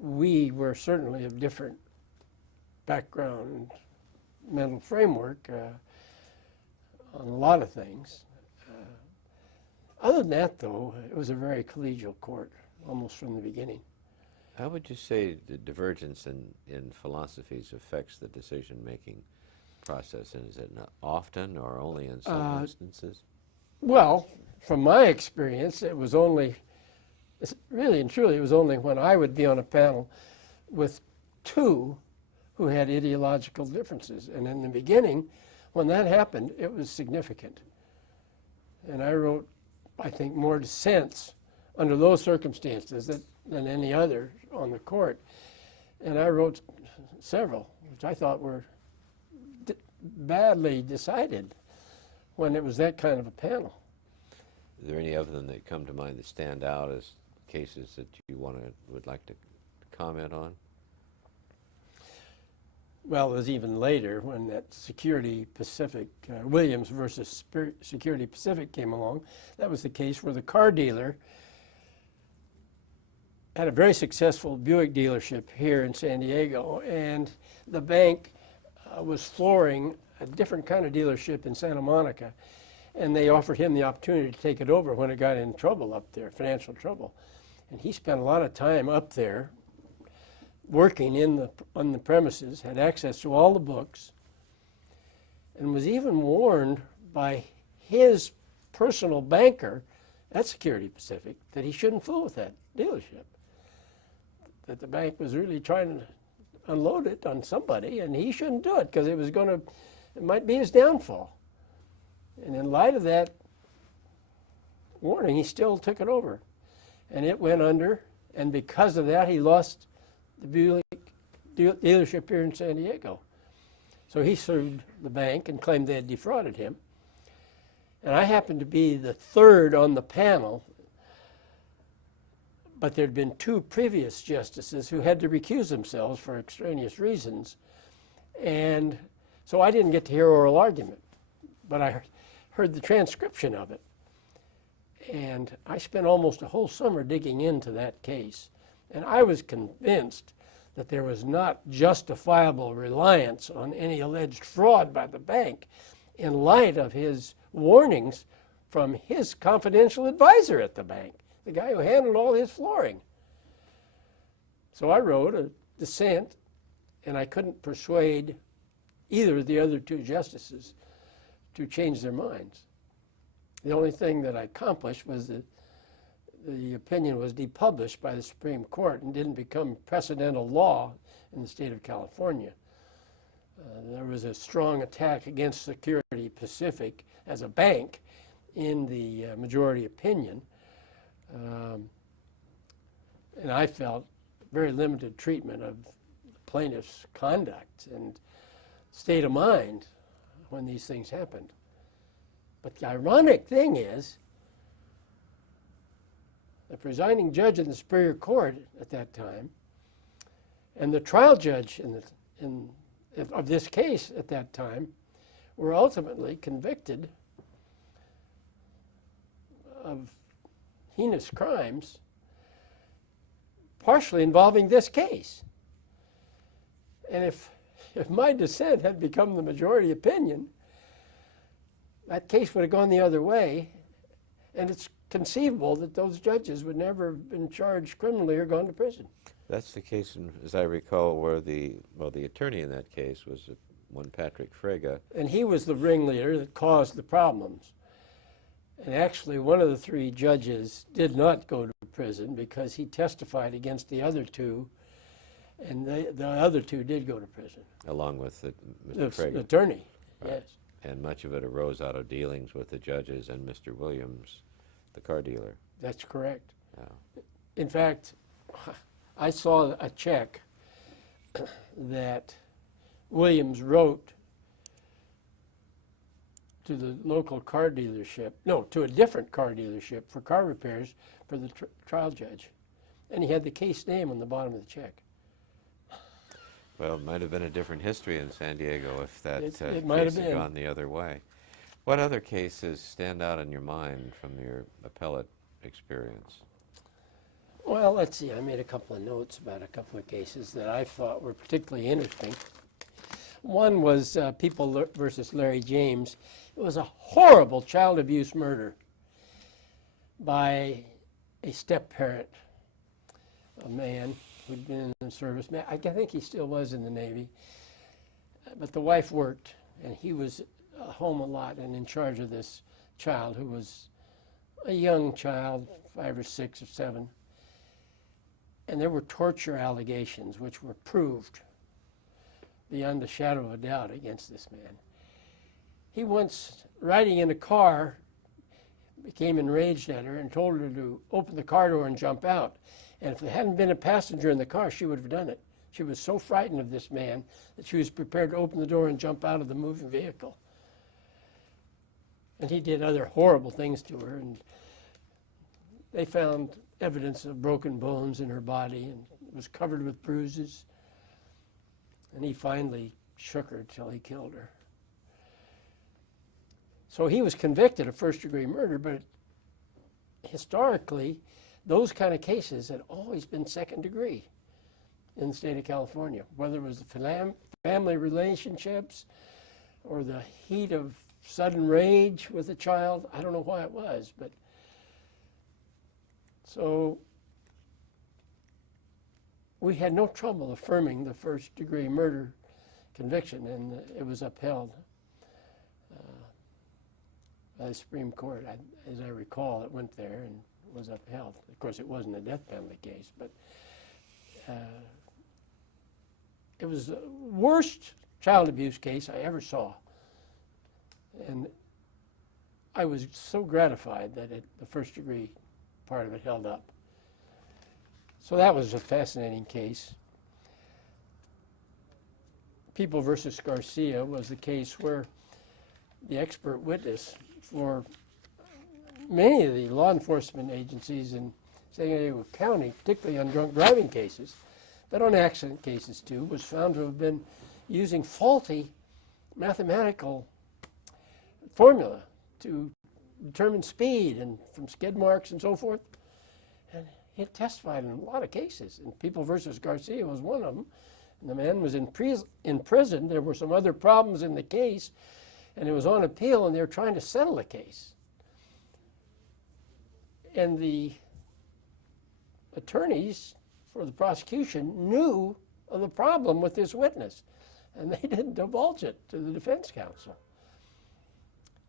we were certainly of different background, mental framework on a lot of things. Other than that, though, it was a very collegial court, almost from the beginning. How would you say the divergence in philosophies affects the decision-making process? And is it not often or only in some instances? Well, from my experience, it was only, really and truly, it was only when I would be on a panel with 2 who had ideological differences. And in the beginning, when that happened, it was significant. And I wrote, I think, more dissents under those circumstances than any other on the court. And I wrote several, which I thought were badly decided when it was that kind of a panel. Are there any of them that come to mind that stand out as cases that you would like to comment on? Well, it was even later when that Security Pacific, Williams versus Security Pacific came along. That was the case where the car dealer had a very successful Buick dealership here in San Diego, and the bank was flooring a different kind of dealership in Santa Monica, and they offered him the opportunity to take it over when it got in trouble up there, financial trouble. And he spent a lot of time up there working on the premises, had access to all the books, and was even warned by his personal banker at Security Pacific that he shouldn't fool with that dealership, that the bank was really trying to unload it on somebody, and he shouldn't do it because it might be his downfall. And in light of that warning, he still took it over, and it went under, and because of that, he lost the Buick dealership here in San Diego. So he sued the bank and claimed they had defrauded him. And I happened to be the third on the panel, but there'd been two previous justices who had to recuse themselves for extraneous reasons. And so I didn't get to hear oral argument, but I heard the transcription of it. And I spent almost a whole summer digging into that case. And I was convinced that there was not justifiable reliance on any alleged fraud by the bank in light of his warnings from his confidential advisor at the bank, the guy who handled all his flooring. So I wrote a dissent, and I couldn't persuade either of the other two justices to change their minds. The only thing that I accomplished was that the opinion was depublished by the Supreme Court and didn't become precedential law in the state of California. There was a strong attack against Security Pacific as a bank in the majority opinion. And I felt very limited treatment of the plaintiff's conduct and state of mind when these things happened. But the ironic thing is, the presiding judge in the Superior Court at that time and the trial judge of this case at that time were ultimately convicted of heinous crimes, partially involving this case. And if my dissent had become the majority opinion, that case would have gone the other way, and it's conceivable that those judges would never have been charged criminally or gone to prison. That's the case, as I recall, where the attorney in that case was one Patrick Frega. And he was the ringleader that caused the problems. And actually, one of the three judges did not go to prison because he testified against the other two, and the other two did go to prison. Along with The Mr. Frega. attorney, Right. yes. And much of it arose out of dealings with the judges and Mr. Williams, the car dealer. That's correct. Yeah. In fact, I saw a check that Williams wrote to the local car dealership, no, to a different car dealership for car repairs for the trial judge. And he had the case name on the bottom of the check. Well, it might have been a different history in San Diego if that It might have case had been. gone the other way. What other cases stand out in your mind from your appellate experience? Well, let's see. I made a couple of notes about a couple of cases that I thought were particularly interesting. One was People versus Larry James. It was a horrible child abuse murder by a step-parent, a man who'd been in the service. I think he still was in the Navy. But the wife worked, and he was home a lot and in charge of this child who was a young child, 5 or 6 or 7. And there were torture allegations which were proved beyond a shadow of a doubt against this man. He once, riding in a car, became enraged at her and told her to open the car door and jump out. And if there hadn't been a passenger in the car, she would have done it. She was so frightened of this man that she was prepared to open the door and jump out of the moving vehicle. And he did other horrible things to her, and they found evidence of broken bones in her body, and it was covered with bruises. And he finally shook her till he killed her. So he was convicted of first-degree murder, but historically, those kind of cases had always been second degree in the state of California, whether it was the family relationships or the heat of sudden rage with a child. I don't know why it was, but so we had no trouble affirming the first-degree murder conviction, and it was upheld. by the Supreme Court. As I recall, it went there and was upheld. Of course, it wasn't a death penalty case, but it was the worst child abuse case I ever saw. And I was so gratified that the first degree part of it held up. So that was a fascinating case. People versus Garcia was the case where the expert witness for many of the law enforcement agencies in San Diego County, particularly on drunk driving cases, but on accident cases too, was found to have been using faulty mathematical formula to determine speed and from skid marks and so forth. And he testified in a lot of cases, and People versus Garcia was one of them. And the man was in prison. There were some other problems in the case, and it was on appeal, and they were trying to settle the case. And the attorneys for the prosecution knew of the problem with this witness, and they didn't divulge it to the defense counsel.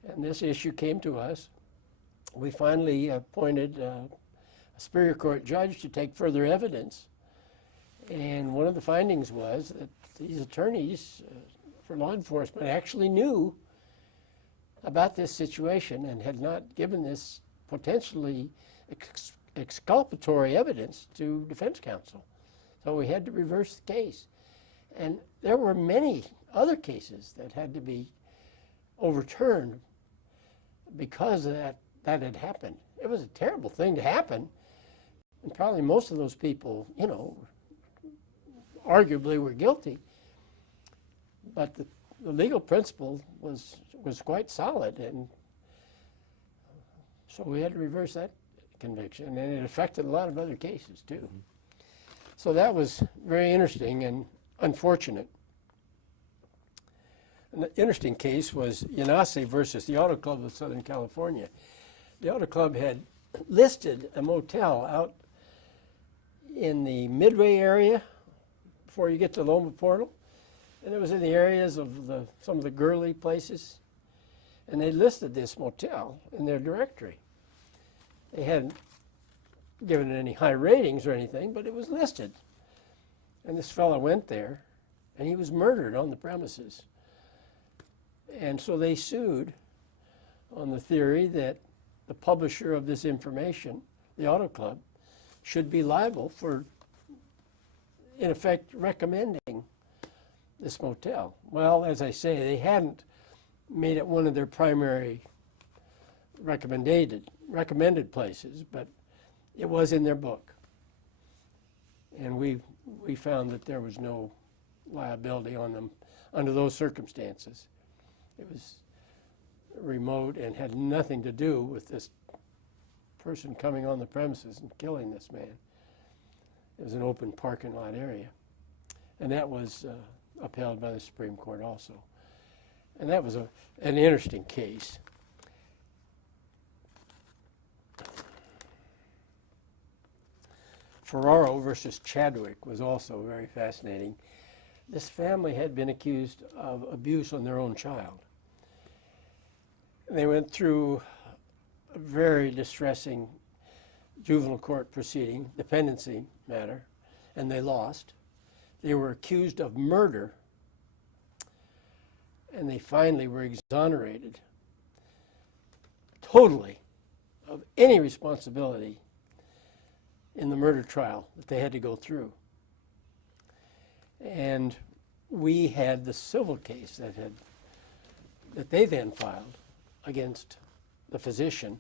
And this issue came to us. We finally appointed a Superior Court judge to take further evidence. And one of the findings was that these attorneys for law enforcement actually knew about this situation and had not given this potentially exculpatory evidence to defense counsel. So we had to reverse the case. And there were many other cases that had to be overturned because of that had happened. It was a terrible thing to happen. And probably most of those people, arguably were guilty. But the legal principle was quite solid. And so we had to reverse that conviction. And it affected a lot of other cases, too. Mm-hmm. So that was very interesting and unfortunate. An interesting case was Yanasi versus the Auto Club of Southern California. The Auto Club had listed a motel out in the Midway area before you get to Loma Portal, and it was in the areas of some of the girly places, and they listed this motel in their directory. They hadn't given it any high ratings or anything, but it was listed. And this fellow went there, and he was murdered on the premises. And so they sued on the theory that the publisher of this information, the Auto Club, should be liable for, in effect, recommending this motel. Well, as I say, they hadn't made it one of their primary recommended places, but it was in their book. And we found that there was no liability on them under those circumstances. It was remote and had nothing to do with this person coming on the premises and killing this man. It was an open parking lot area. And that was upheld by the Supreme Court also. And that was an interesting case. Ferraro versus Chadwick was also very fascinating. This family had been accused of abuse on their own child. They went through a very distressing juvenile court proceeding, dependency matter, and they lost. They were accused of murder, and they finally were exonerated totally of any responsibility in the murder trial that they had to go through. And we had the civil case that they then filed against the physician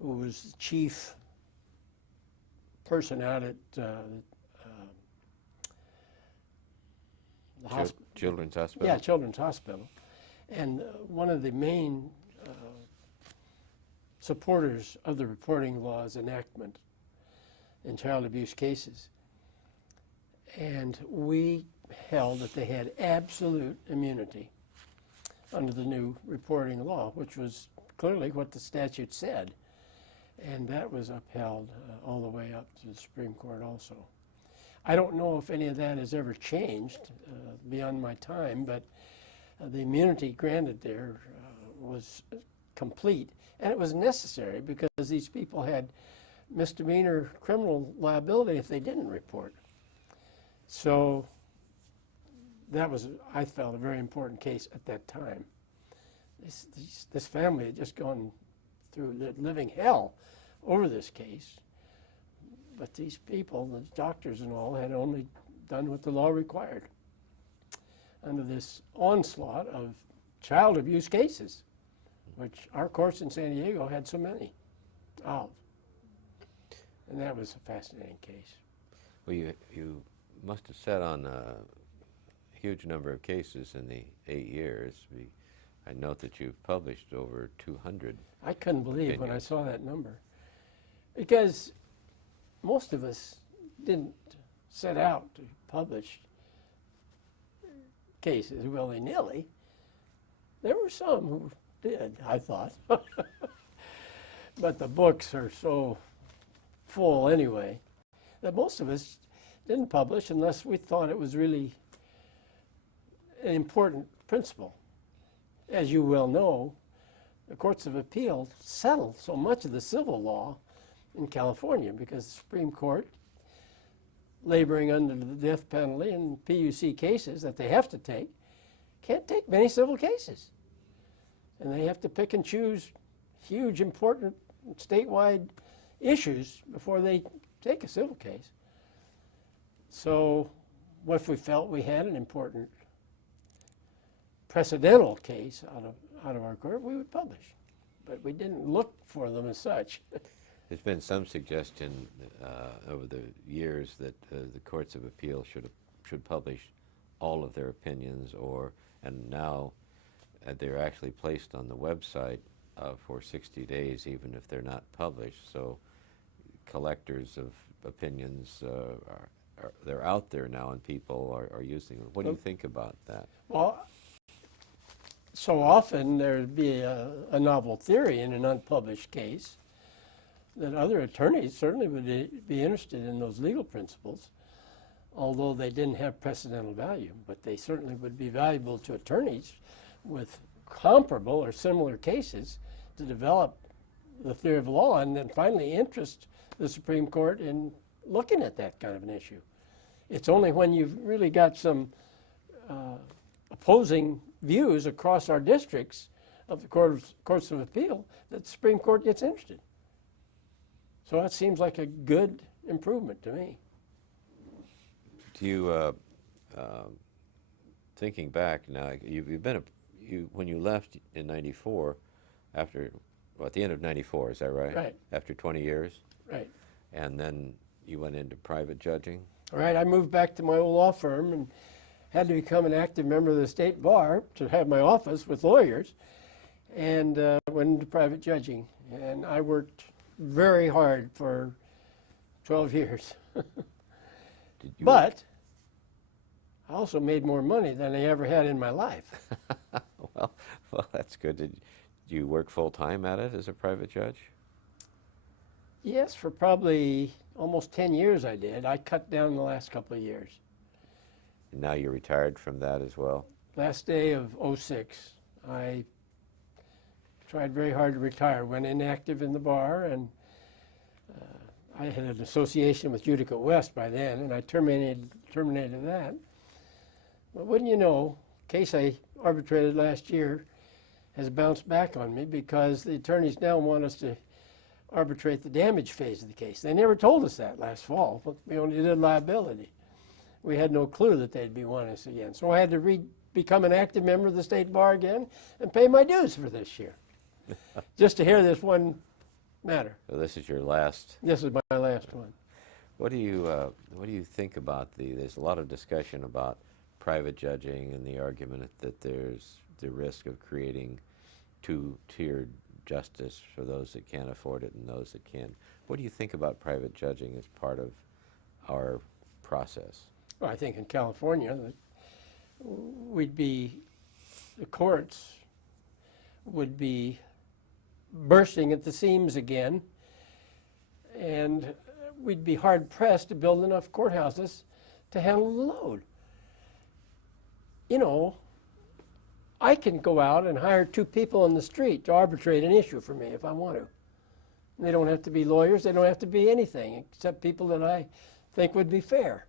who was the chief person out at the hospital. Children's Hospital? Yeah, Children's Hospital. And one of the main supporters of the reporting law's enactment in child abuse cases. And we held that they had absolute immunity under the new reporting law, which was clearly what the statute said. And that was upheld all the way up to the Supreme Court also. I don't know if any of that has ever changed beyond my time, but the immunity granted there was complete, and it was necessary because these people had misdemeanor criminal liability if they didn't report. So that was, I felt, a very important case at that time. This family had just gone through living hell over this case, but these people, the doctors and all, had only done what the law required under this onslaught of child abuse cases, which our courts in San Diego had so many of. And that was a fascinating case. Well, you must have sat on a huge number of cases in the 8 years. I note that you've published over 200. I couldn't believe when I opinions. saw that number, because most of us didn't set out to publish cases willy-nilly. There were some who did, I thought. But the books are so full anyway that most of us didn't publish unless we thought it was really an important principle. As you well know, the courts of appeal settle so much of the civil law in California because the Supreme Court, laboring under the death penalty in PUC cases that they have to take, can't take many civil cases. And they have to pick and choose huge, important statewide issues before they take a civil case. So if we felt we had an important precedental case out of our court, we would publish. But we didn't look for them as such. There's been some suggestion over the years that the courts of appeal should publish all of their opinions, and now they're actually placed on the website for 60 days, even if they're not published. So collectors of opinions they're out there now, and people are using them. What do you think about that? Well, so often there'd be a novel theory in an unpublished case that other attorneys certainly would be interested in those legal principles, although they didn't have precedental value. But they certainly would be valuable to attorneys with comparable or similar cases to develop the theory of law and then finally interest the Supreme Court in looking at that kind of an issue. It's only when you've really got some opposing views across our districts of the courts of appeal that the Supreme Court gets interested. So that seems like a good improvement to me. Do you, thinking back now, when you left in '94, at the end of '94, is that right? Right. After 20 years, Right. and then you went into private judging. All right, I moved back to my old law firm and had to become an active member of the state bar to have my office with lawyers, and went into private judging. And I worked very hard for 12 years. Did you? But I also made more money than I ever had in my life. well, that's good. Did you work full time at it as a private judge? Yes, for probably almost 10 years I did. I cut down the last couple of years. And now you're retired from that as well? Last day of '06, I tried very hard to retire, went inactive in the bar, and I had an association with Judicial West by then, and I terminated that. But wouldn't you know, case I arbitrated last year has bounced back on me because the attorneys now want us to arbitrate the damage phase of the case. They never told us that last fall, but we only did liability. We had no clue that they'd be wanting us again. So I had to become an active member of the state bar again and pay my dues for this year, just to hear this one matter. So this is your last. This is my last one. What do you think about there's a lot of discussion about private judging and the argument that there's the risk of creating two-tiered justice for those that can't afford it and those that can. What do you think about private judging as part of our process? Well, I think in California, the courts would be bursting at the seams again, and we'd be hard pressed to build enough courthouses to handle the load. You know, I can go out and hire 2 people on the street to arbitrate an issue for me if I want to. They don't have to be lawyers. They don't have to be anything except people that I think would be fair.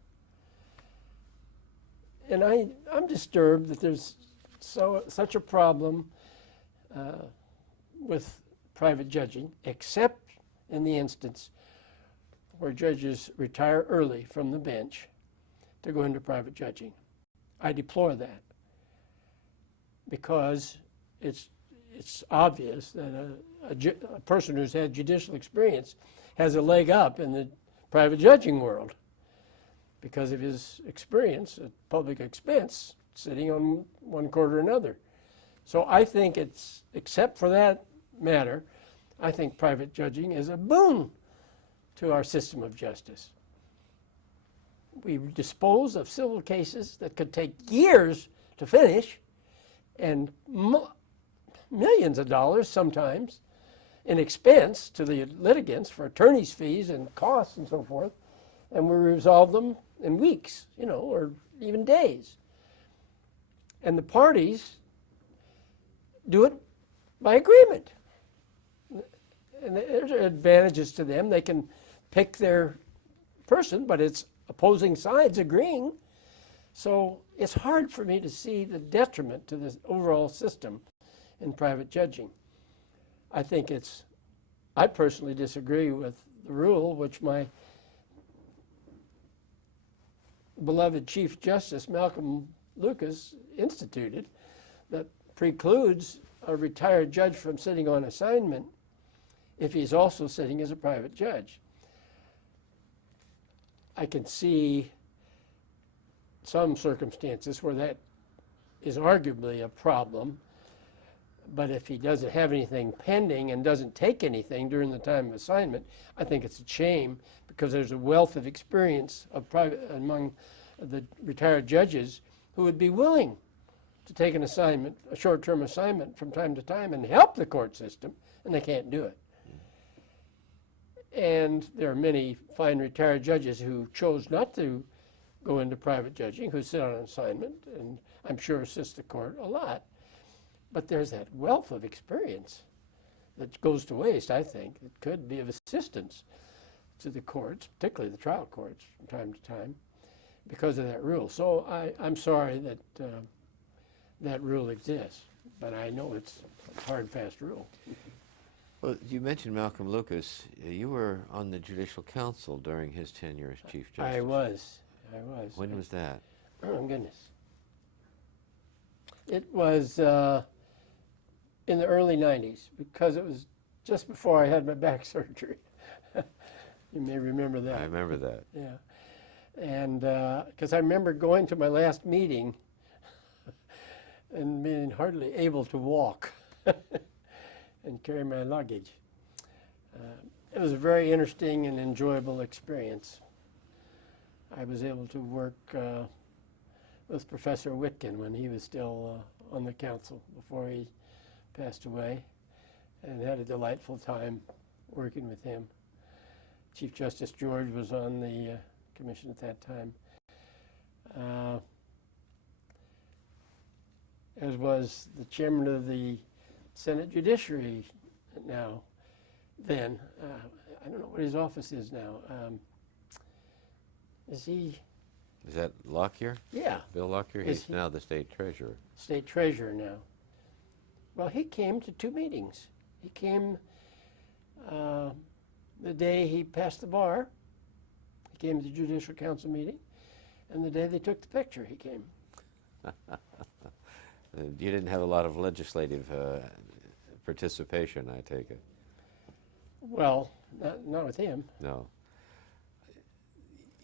And I'm disturbed that there's such a problem with private judging, except in the instance where judges retire early from the bench to go into private judging. I deplore that because it's obvious that a person who's had judicial experience has a leg up in the private judging world because of his experience at public expense sitting on one court or another. So I think it's, except for that matter, I think private judging is a boon to our system of justice. We dispose of civil cases that could take years to finish and millions of dollars sometimes in expense to the litigants for attorney's fees and costs and so forth, and we resolve them in weeks, or even days. And the parties do it by agreement. And there's advantages to them. They can pick their person, but it's opposing sides agreeing. So it's hard for me to see the detriment to this overall system in private judging. I personally disagree with the rule which my beloved Chief Justice Malcolm Lucas instituted that precludes a retired judge from sitting on assignment if he's also sitting as a private judge. I can see some circumstances where that is arguably a problem, but if he doesn't have anything pending and doesn't take anything during the time of assignment, I think it's a shame because there's a wealth of experience among the retired judges who would be willing to take an assignment, a short-term assignment from time to time and help the court system, and they can't do it. And there are many fine retired judges who chose not to go into private judging, who sit on an assignment, and I'm sure assist the court a lot. But there's that wealth of experience that goes to waste, I think. It could be of assistance to the courts, particularly the trial courts from time to time, because of that rule. So I'm sorry that that rule exists, but I know it's a hard, fast rule. Well, you mentioned Malcolm Lucas. You were on the Judicial Council during his tenure as Chief Justice. I was. When was that? Oh, goodness. It was in the early 90s, because it was just before I had my back surgery. You may remember that. I remember that. Yeah. And because I remember going to my last meeting and being hardly able to walk and carry my luggage. It was a very interesting and enjoyable experience. I was able to work with Professor Whitkin when he was still on the council before he passed away, and had a delightful time working with him. Chief Justice George was on the commission at that time, as was the chairman of the Senate Judiciary now, then. I don't know what his office is now. Is that Lockyer? Yeah. Bill Lockyer? He's now the state treasurer. State treasurer now. Well, he came to 2 meetings. He came the day he passed the bar. He came to the Judicial Council meeting. And the day they took the picture, he came. You didn't have a lot of legislative participation, I take it. Well, not with him. No.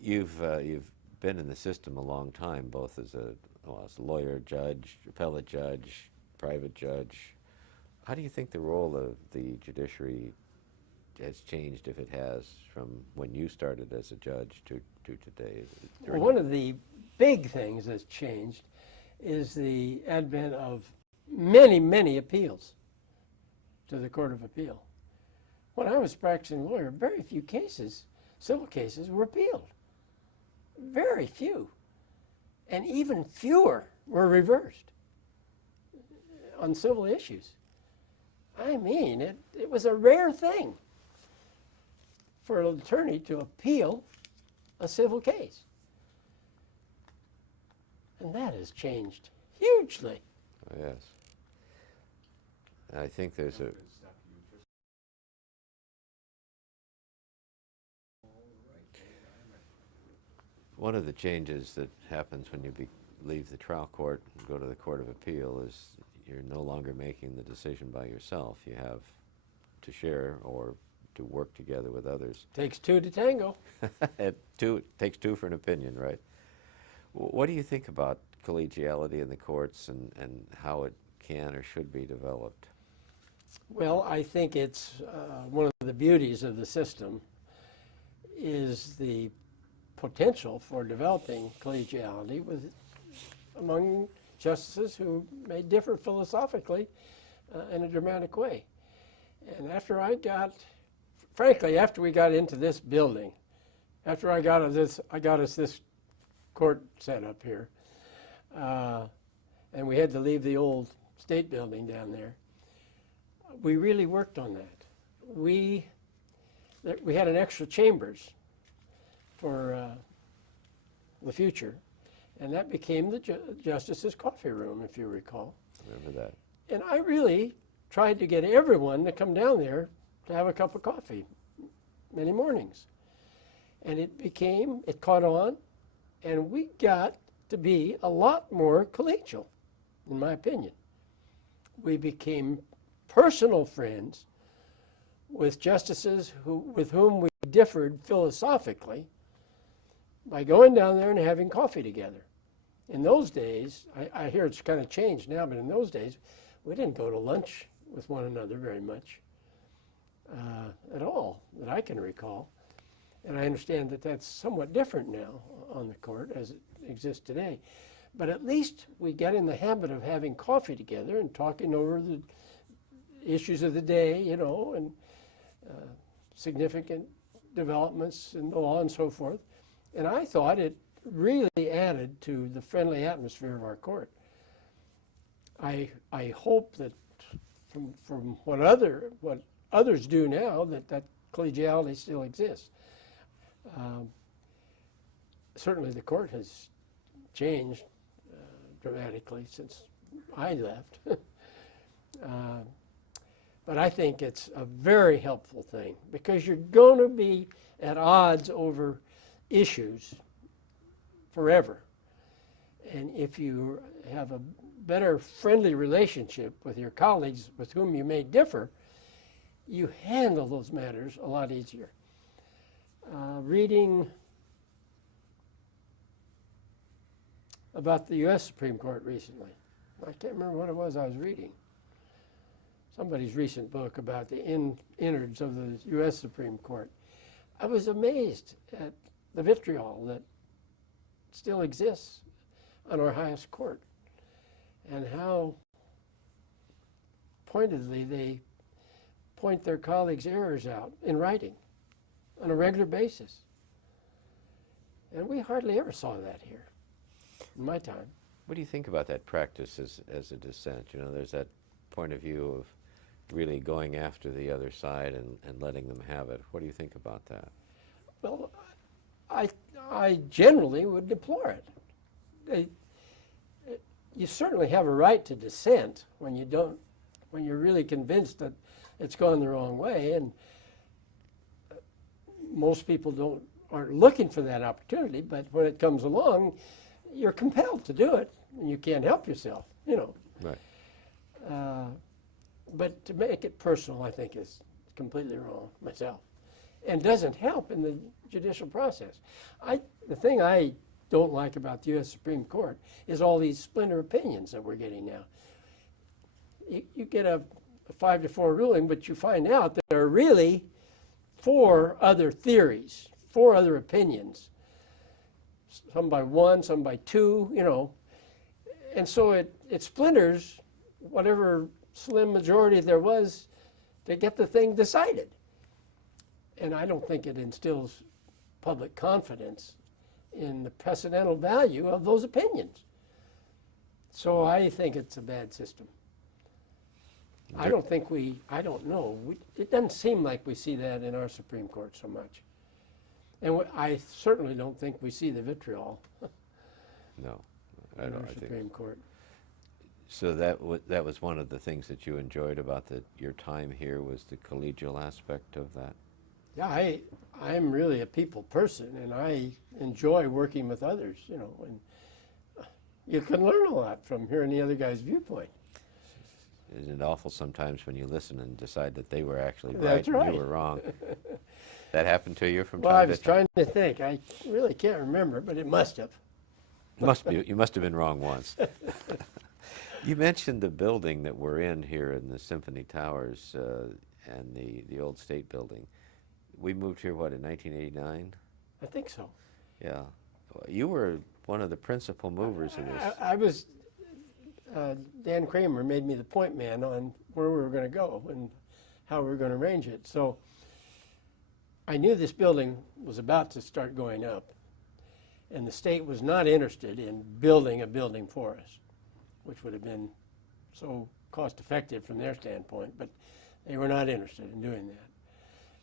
You've been in the system a long time, both as a lawyer, judge, appellate judge, private judge. How do you think the role of the judiciary has changed, if it has, from when you started as a judge to today? Well, one of the big things that's changed is the advent of many, many appeals to the Court of Appeal. When I was practicing lawyer, very few cases, civil cases, were appealed. Very few. And even fewer were reversed. on civil issues. I mean, it was a rare thing for an attorney to appeal a civil case. And that has changed hugely. Oh, yes. I think there's a, one of the changes that happens when you leave the trial court and go to the Court of Appeal is you're no longer making the decision by yourself. You have to share or to work together with others. Takes two to tango. It takes two for an opinion, right? What do you think about collegiality in the courts and how it can or should be developed? Well, I think it's one of the beauties of the system is the potential for developing collegiality among justices who may differ philosophically in a dramatic way. And after we got into this building, after I got us this court set up here, and we had to leave the old state building down there, we really worked on that. We had an extra chambers for the future, and that became the justice's coffee room, if you recall. Remember that. And I really tried to get everyone to come down there to have a cup of coffee many mornings. And it caught on, and we got to be a lot more collegial, in my opinion. We became personal friends with justices with whom we differed philosophically by going down there and having coffee together. In those days, I hear it's kind of changed now, but in those days, we didn't go to lunch with one another very much at all, that I can recall. And I understand that that's somewhat different now on the court as it exists today. But at least we get in the habit of having coffee together and talking over the issues of the day, and significant developments in the law and so forth. And I thought it really added to the friendly atmosphere of our court. I hope that from what others do now, that collegiality still exists. Certainly the court has changed dramatically since I left. But I think it's a very helpful thing because you're going to be at odds over issues forever. And if you have a better friendly relationship with your colleagues with whom you may differ, you handle those matters a lot easier. Reading about the U.S. Supreme Court recently, I can't remember what it was I was reading. Somebody's recent book about the innards of the U.S. Supreme Court. I was amazed at the vitriol that still exists on our highest court and how pointedly they point their colleagues' errors out in writing on a regular basis. And we hardly ever saw that here in my time. What do you think about that practice as a dissent? There's that point of view of really going after the other side and letting them have it. What do you think about that? Well, I generally would deplore it. You certainly have a right to dissent when you're really convinced that it's gone the wrong way, and most people aren't looking for that opportunity, but when it comes along, you're compelled to do it, and you can't help yourself, Right. But to make it personal, I think, is completely wrong myself, and doesn't help in the judicial process. The thing I don't like about the U.S. Supreme Court is all these splinter opinions that we're getting now. You get a 5-4 ruling, but you find out that there are really 4 other theories, 4 other opinions, some by 1, some by 2, and so it splinters whatever slim majority there was to get the thing decided. And I don't think it instills public confidence in the precedental value of those opinions. So I think it's a bad system. I don't know. It doesn't seem like we see that in our Supreme Court so much. And I certainly don't think we see the vitriol No, I in don't. our I think Supreme Court. so. That was one of the things that you enjoyed about your time here was the collegial aspect of that. Yeah, I'm really a people person, and I enjoy working with others, and you can learn a lot from hearing the other guy's viewpoint. Isn't it awful sometimes when you listen and decide that they were actually right That's and right. you were wrong? That happened to you from Well, time I to was time? trying to think. I really can't remember, but it must have. You must have been wrong once. You mentioned the building that we're in here in the Symphony Towers and the old State Building. We moved here, what, in 1989? I think so. Yeah. You were one of the principal movers of this. I was, Dan Kramer made me the point man on where we were going to go and how we were going to arrange it. So I knew this building was about to start going up, and the state was not interested in building a building for us, which would have been so cost effective from their standpoint, but they were not interested in doing that.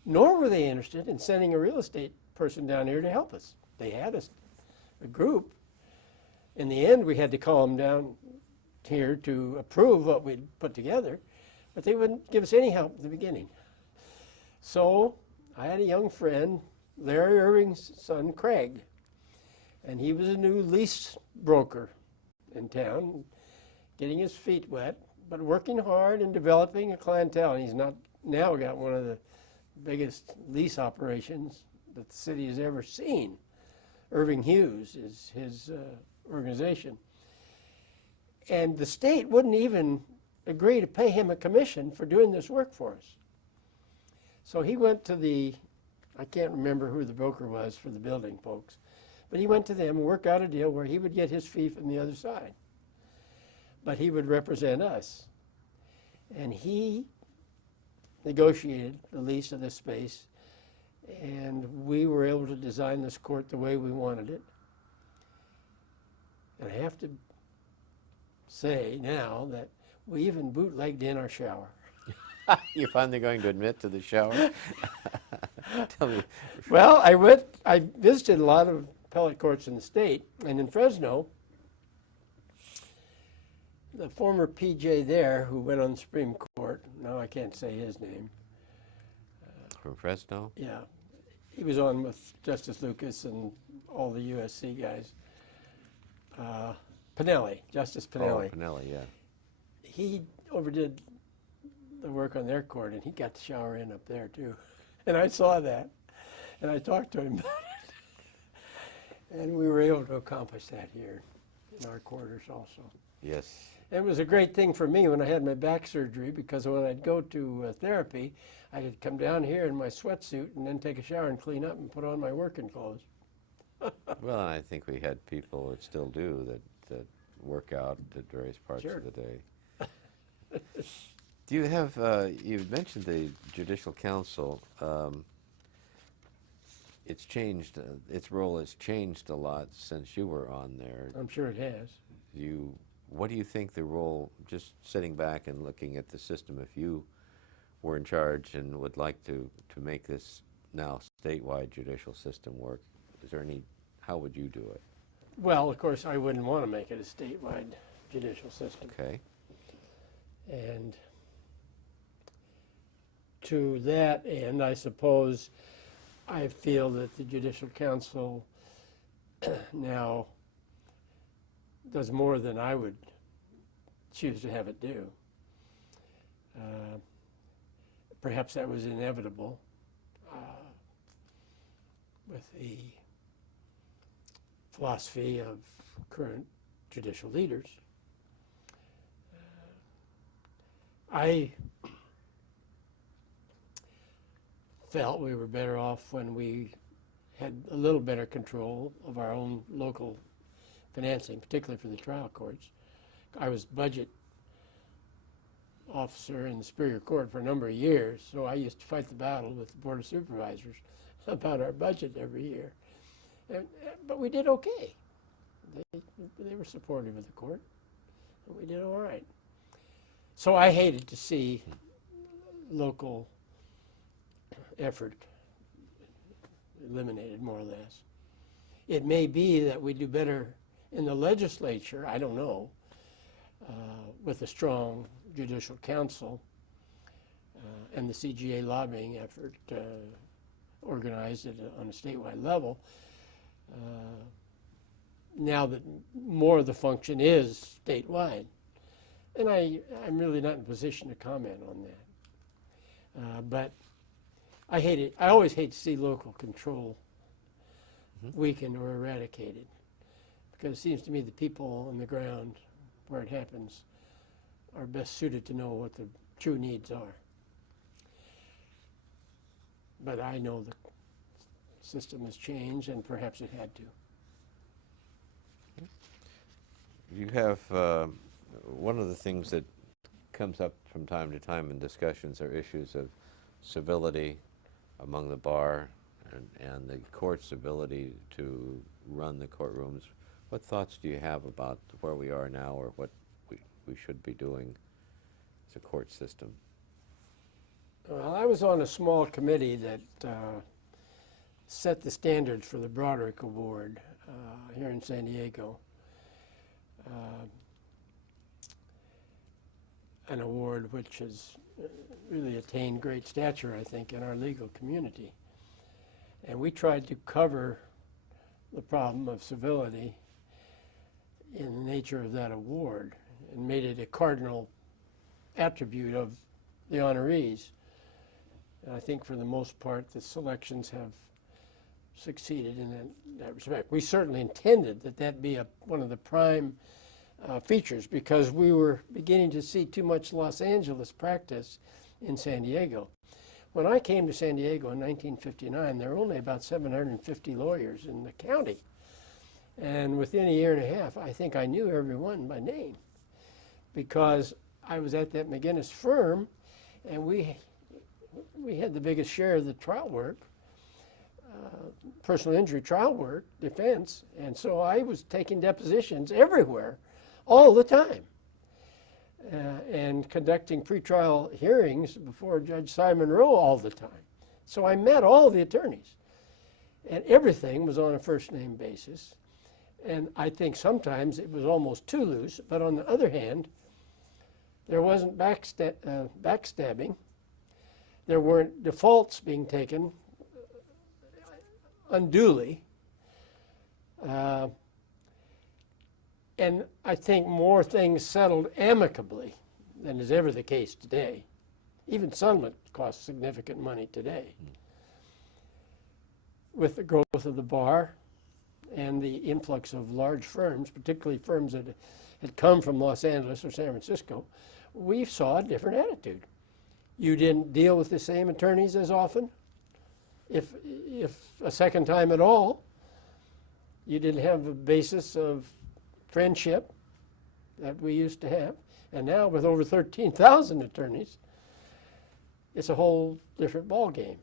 Nor were they interested in sending a real estate person down here to help us. They had a group. In the end, we had to call them down here to approve what we'd put together, but they wouldn't give us any help at the beginning. So I had a young friend, Larry Irving's son, Craig, and he was a new lease broker in town, getting his feet wet, but working hard and developing a clientele. And he's now got one of the biggest lease operations that the city has ever seen. Irving Hughes is his organization. And the state wouldn't even agree to pay him a commission for doing this work for us. So he went to I can't remember who the broker was for the building folks, but he went to them and worked out a deal where he would get his fee from the other side. But he would represent us. And he negotiated the lease of this space, and we were able to design this court the way we wanted it. And I have to say now that we even bootlegged in our shower. You're finally going to admit to the shower? Tell me. Well, I visited a lot of appellate courts in the state, and in Fresno, the former PJ there who went on the Supreme Court, now I can't say his name. From Fresno? Yeah, he was on with Justice Lucas and all the USC guys. Justice Pinelli. Oh, Pinelli, yeah. He overdid the work on their court, and he got the shower in up there too. And I saw that, and I talked to him about it. And we were able to accomplish that here in our quarters also. Yes. It was a great thing for me when I had my back surgery, because when I'd go to therapy, I could come down here in my sweatsuit and then take a shower and clean up and put on my working clothes. Well, I think we had people that still do that work out at various parts Sure. of the day. Do you have, you mentioned the Judicial Council. It's changed, its role has changed a lot since you were on there. I'm sure it has. What do you think the role, just sitting back and looking at the system, if you were in charge and would like to make this now statewide judicial system work, how would you do it? Well, of course, I wouldn't want to make it a statewide judicial system. Okay. And to that end, I suppose I feel that the Judicial Council now does more than I would choose to have it do. Perhaps that was inevitable with the philosophy of current judicial leaders. I felt we were better off when we had a little better control of our own local financing, particularly for the trial courts. I was budget officer in the Superior Court for a number of years, so I used to fight the battle with the Board of Supervisors about our budget every year. But we did okay. They were supportive of the court, and we did all right. So I hated to see local effort eliminated, more or less. It may be that we do better in the legislature, I don't know, with a strong judicial council and the CGA lobbying effort organized on a statewide level. Now that more of the function is statewide. And I'm really not in a position to comment on that. But I always hate to see local control weakened or eradicated, because it seems to me the people on the ground where it happens are best suited to know what the true needs are. But I know the system has changed, and perhaps it had to. You have, one of the things that comes up from time to time in discussions are issues of civility among the bar and the court's ability to run the courtrooms. What thoughts do you have about where we are now, or what we should be doing as a court system? Well, I was on a small committee that set the standards for the Broderick Award here in San Diego. An award which has really attained great stature, I think, in our legal community. And we tried to cover the problem of civility in the nature of that award and made it a cardinal attribute of the honorees. And I think for the most part, the selections have succeeded in that respect. We certainly intended that be one of the prime features, because we were beginning to see too much Los Angeles practice in San Diego. When I came to San Diego in 1959, there were only about 750 lawyers in the county. And within a year and a half, I think I knew everyone by name, because I was at that McGinnis firm, and we had the biggest share of the trial work, personal injury trial work, defense, and so I was taking depositions everywhere, all the time, and conducting pretrial hearings before Judge Simon Rowe all the time. So I met all the attorneys, and everything was on a first-name basis. And I think sometimes it was almost too loose, but on the other hand, there wasn't backstabbing. There weren't defaults being taken unduly. And I think more things settled amicably than is ever the case today. Even settlement costs significant money today. With the growth of the bar and the influx of large firms, particularly firms that had come from Los Angeles or San Francisco, we saw a different attitude. You didn't deal with the same attorneys as often, if a second time at all. You didn't have a basis of friendship that we used to have. And now with over 13,000 attorneys, it's a whole different ballgame.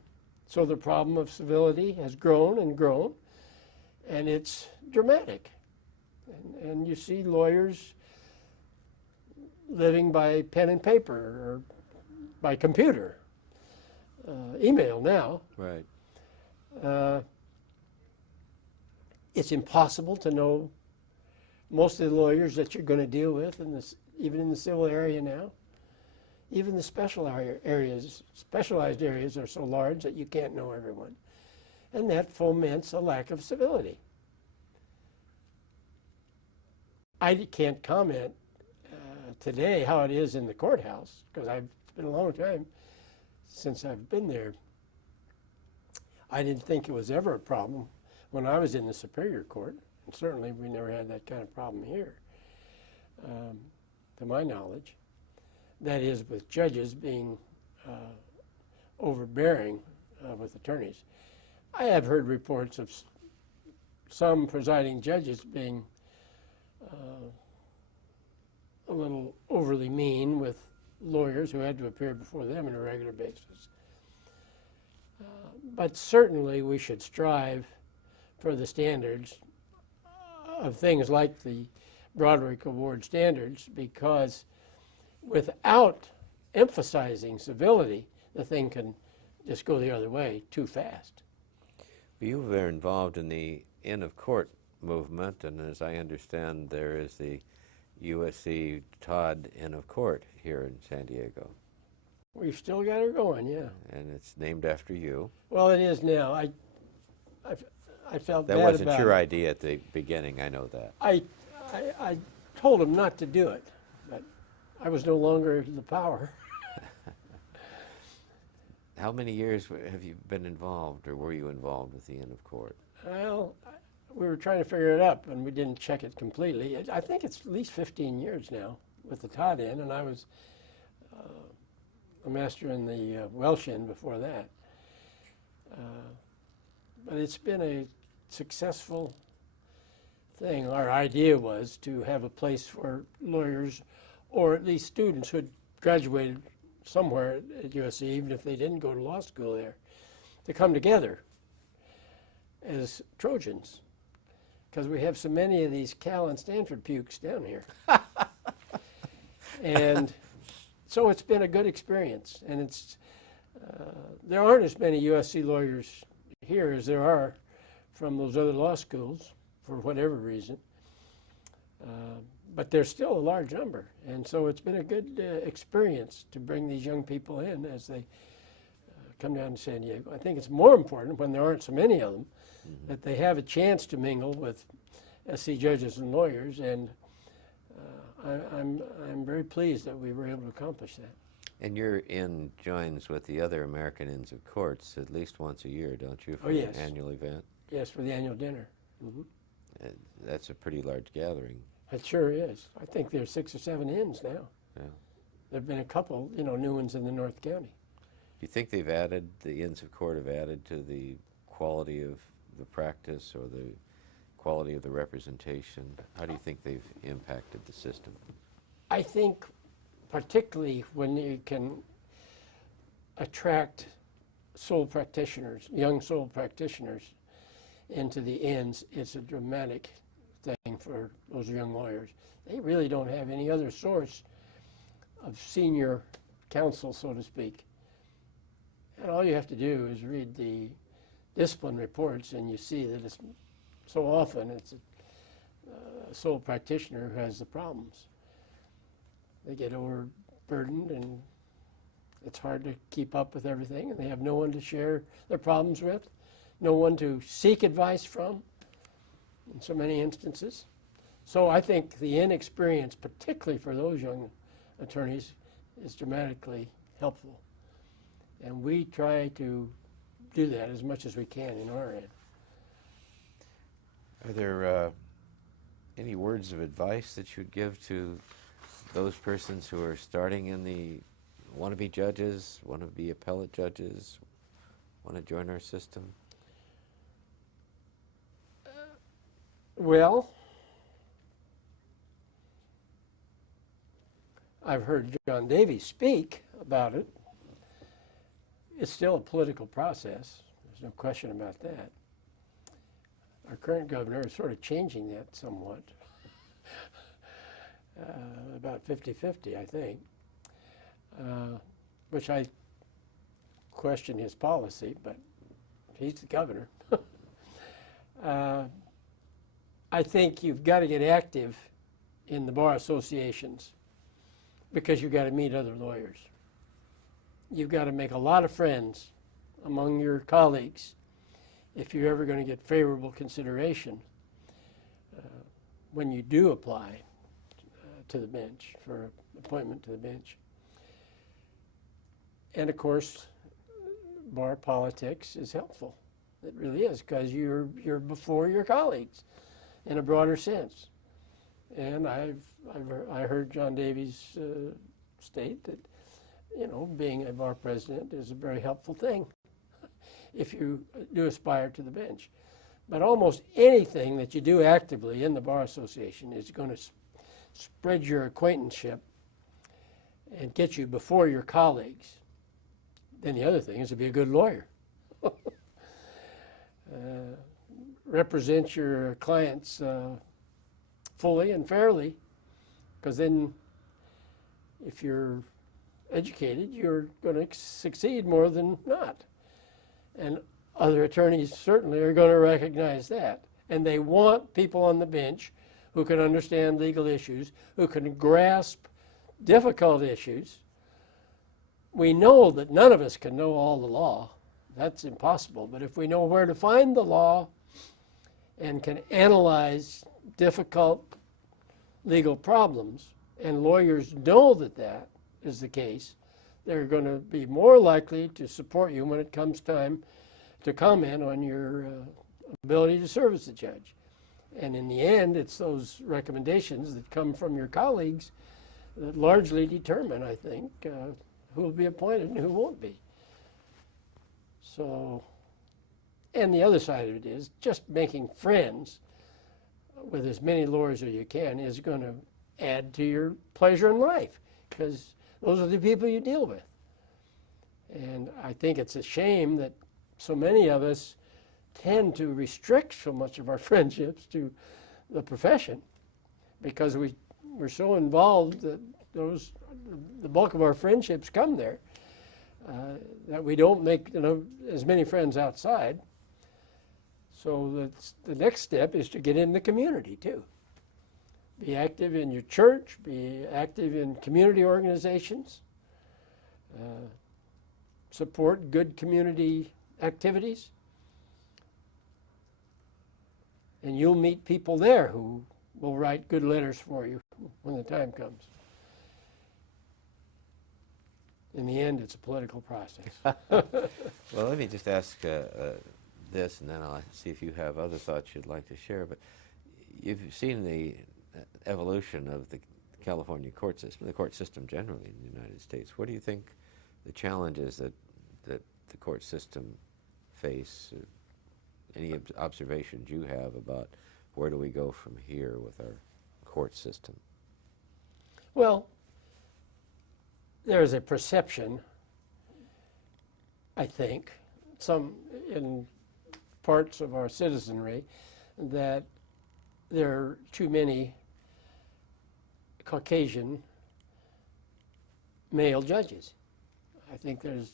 So the problem of civility has grown and grown, and it's dramatic. And you see lawyers living by pen and paper or by computer, email now. Right. It's impossible to know most of the lawyers that you're going to deal with, even in the civil area now. Even the specialized areas are so large that you can't know everyone. And that foments a lack of civility. I can't comment today how it is in the courthouse, because it's been a long time since I've been there. I didn't think it was ever a problem when I was in the Superior Court, and certainly we never had that kind of problem here, to my knowledge. That is, with judges being overbearing with attorneys. I have heard reports of some presiding judges being a little overly mean with lawyers who had to appear before them on a regular basis. But certainly we should strive for the standards of things like the Broderick Award standards, because without emphasizing civility, the thing can just go the other way too fast. You were involved in the Inn of Court movement, and as I understand, there is the USC Todd Inn of Court here in San Diego, We've still got her going, yeah. and it's named after you. Well, it is now. I felt That bad wasn't about your it. idea at the beginning, I know that. I told him not to do it, but I was no longer the power. How many years have you been involved, or were you involved with the Inn of Court? Well, we were trying to figure it out, and we didn't check it completely. I think it's at least 15 years now with the Todd Inn, and I was a master in the Welsh Inn before that. But it's been a successful thing. Our idea was to have a place for lawyers, or at least students who had graduated somewhere at USC, even if they didn't go to law school there, to come together as Trojans, because we have so many of these Cal and Stanford pukes down here. And so it's been a good experience, and it's there aren't as many USC lawyers here as there are from those other law schools for whatever reason, but there's still a large number, and so it's been a good experience to bring these young people in as they come down to San Diego. I think it's more important when there aren't so many of them that they have a chance to mingle with SC judges and lawyers, and I'm very pleased that we were able to accomplish that. And your inn joins with the other American Inns of Courts at least once a year, don't you, for Oh, yes. an annual event? Yes, for the annual dinner. That's a pretty large gathering. It sure is. I think there's 6 or 7 inns now. Yeah. There have been a couple, new ones in the North County. Do you think the Inns of Court have added to the quality of the practice or the quality of the representation? How do you think they've impacted the system? I think particularly when you can attract sole practitioners, young sole practitioners, into the inns, it's a dramatic thing for those young lawyers. They really don't have any other source of senior counsel, so to speak. And all you have to do is read the discipline reports, and you see that it's so often it's a sole practitioner who has the problems. They get overburdened, and it's hard to keep up with everything, and they have no one to share their problems with, no one to seek advice from in so many instances. So I think the inexperience, particularly for those young attorneys, is dramatically helpful. And we try to do that as much as we can in our end. Are there any words of advice that you'd give to those persons who are starting in the want to be judges, want to be appellate judges, want to join our system? Well, I've heard John Davies speak about it. It's still a political process. There's no question about that. Our current governor is sort of changing that somewhat. About 50-50, I think, which I question his policy, but he's the governor. I think you've got to get active in the bar associations because you've got to meet other lawyers. You've got to make a lot of friends among your colleagues if you're ever going to get favorable consideration when you do apply to the bench for appointment to the bench. And of course, bar politics is helpful. It really is, because you're before your colleagues in a broader sense. And I heard John Davies state that, being a bar president is a very helpful thing if you do aspire to the bench. But almost anything that you do actively in the bar association is going to spread your acquaintanceship and get you before your colleagues. Then the other thing is to be a good lawyer. Represent your clients fully and fairly, because then if you're educated, you're going to succeed more than not. And other attorneys certainly are going to recognize that. And they want people on the bench who can understand legal issues, who can grasp difficult issues. We know that none of us can know all the law. That's impossible. But if we know where to find the law and can analyze difficult legal problems, and lawyers know that that is the case, they're going to be more likely to support you when it comes time to comment on your ability to serve as a judge. And in the end, it's those recommendations that come from your colleagues that largely determine, I think, who will be appointed and who won't be. So, and the other side of it is just making friends with as many lawyers as you can is going to add to your pleasure in life, because those are the people you deal with. And I think it's a shame that so many of us tend to restrict so much of our friendships to the profession, because we're so involved that the bulk of our friendships come there, that we don't make as many friends outside. So the next step is to get in the community too. Be active in your church, be active in community organizations, support good community activities, and you'll meet people there who will write good letters for you when the time comes. In the end, it's a political process. Well, let me just ask this, and then I'll see if you have other thoughts you'd like to share. But you've seen the evolution of the California court system, the court system generally in the United States. What do you think the challenges that the court system face? Any observations you have about where do we go from here with our court system? Well, there's a perception, I think, some in parts of our citizenry, that there are too many Caucasian male judges. I think there's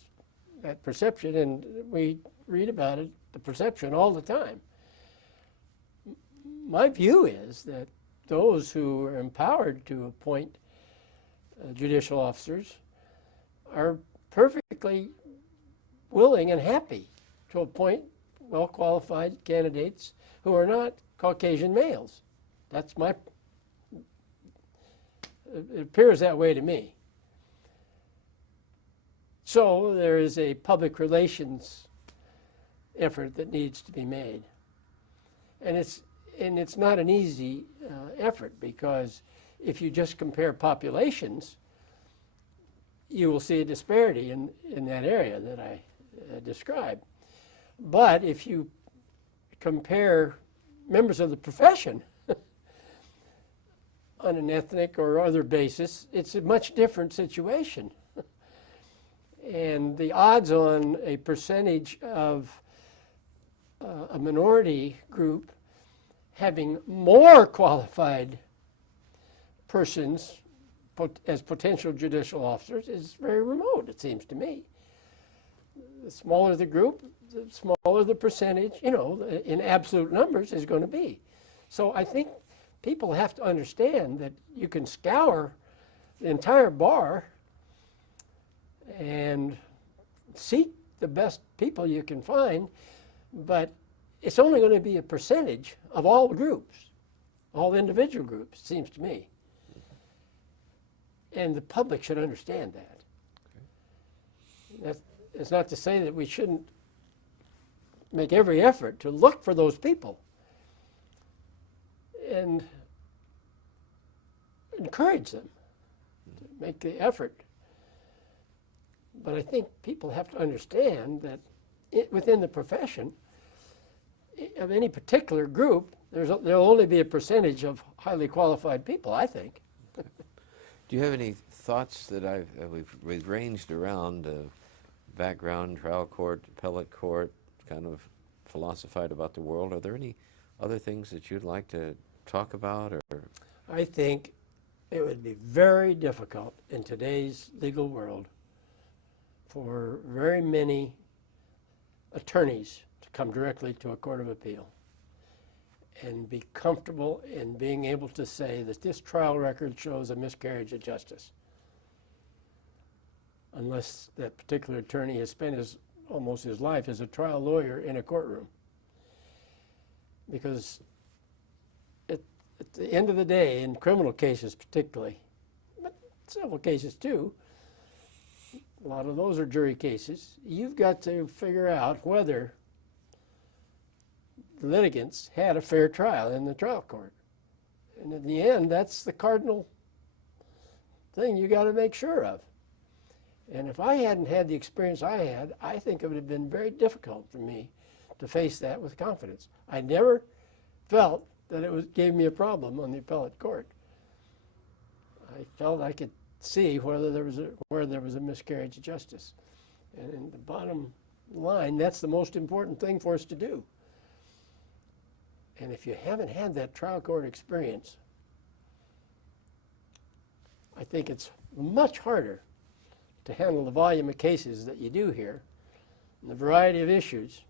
that perception, and we read about it, the perception, all the time. My view is that those who are empowered to appoint judicial officers are perfectly willing and happy to appoint well-qualified candidates who are not Caucasian males. That's my, it appears that way to me. So there is a public relations effort that needs to be made. And it's not an easy effort, because if you just compare populations, you will see a disparity in that area that I described. But if you compare members of the profession on an ethnic or other basis, it's a much different situation. And the odds on a percentage of a minority group having more qualified persons as potential judicial officers is very remote, it seems to me. The smaller the group, the smaller the percentage, in absolute numbers is going to be. So I think people have to understand that you can scour the entire bar and seek the best people you can find, but it's only going to be a percentage of all groups, all individual groups, it seems to me. And the public should understand that. It's not to say that we shouldn't make every effort to look for those people and encourage them to make the effort. But I think people have to understand that within the profession, of any particular group, there'll only be a percentage of highly qualified people, I think. Do you have any thoughts that we've ranged around background, trial court, appellate court, kind of philosophized about the world? Are there any other things that you'd like to talk about? Or I think it would be very difficult in today's legal world for very many attorneys to come directly to a court of appeal and be comfortable in being able to say that this trial record shows a miscarriage of justice, unless that particular attorney has spent almost his life as a trial lawyer in a courtroom. Because at the end of the day, in criminal cases particularly, but civil cases too, a lot of those are jury cases, you've got to figure out whether the litigants had a fair trial in the trial court. And in the end, that's the cardinal thing you got to make sure of. And if I hadn't had the experience I had, I think it would have been very difficult for me to face that with confidence. I never felt that it gave me a problem on the appellate court. I felt I could see where there was a miscarriage of justice. And in the bottom line, that's the most important thing for us to do. And if you haven't had that trial court experience, I think it's much harder to handle the volume of cases that you do here, and the variety of issues,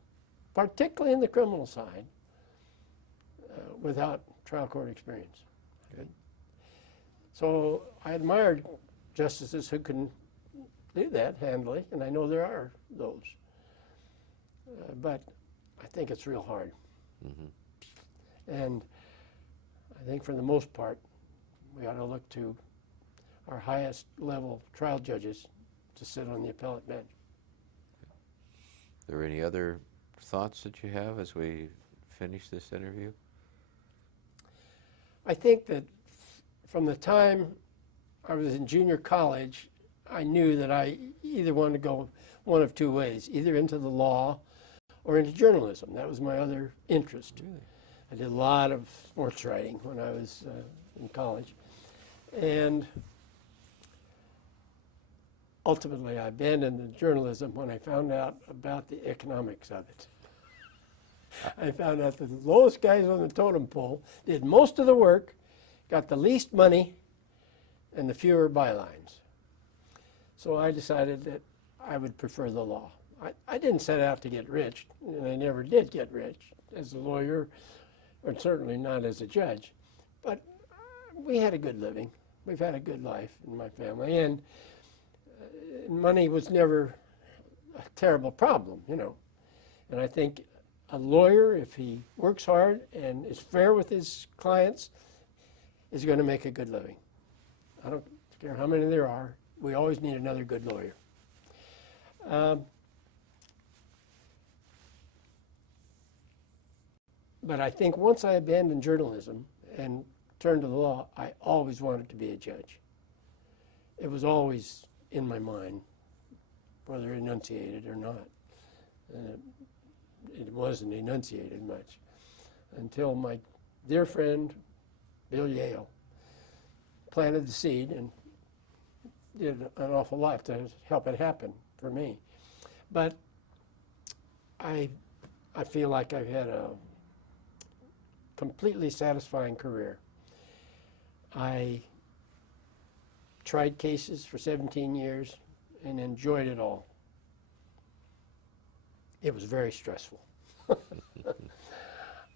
particularly in the criminal side, without trial court experience. Good. So I admired justices who can do that handily, and I know there are those. But I think it's real hard. Mm-hmm. And I think for the most part, we ought to look to our highest level trial judges to sit on the appellate bench. Are there any other thoughts that you have as we finish this interview? I think that from the time I was in junior college, I knew that I either wanted to go one of two ways, either into the law or into journalism. That was my other interest. Really? I did a lot of sports writing when I was in college. And ultimately, I abandoned the journalism when I found out about the economics of it. I found out that the lowest guys on the totem pole did most of the work, got the least money, and the fewer bylines. So I decided that I would prefer the law. I didn't set out to get rich, and I never did get rich as a lawyer, or certainly not as a judge. But we had a good living. We've had a good life in my family, and money was never a terrible problem, you know. And I think a lawyer, if he works hard and is fair with his clients, is going to make a good living. I don't care how many there are. We always need another good lawyer. But I think once I abandoned journalism and turned to the law, I always wanted to be a judge. It was always in my mind, whether enunciated or not. It wasn't enunciated much until my dear friend, Bill Yale, planted the seed and did an awful lot to help it happen for me. But I feel like I've had a completely satisfying career. I tried cases for 17 years and enjoyed it all. It was very stressful.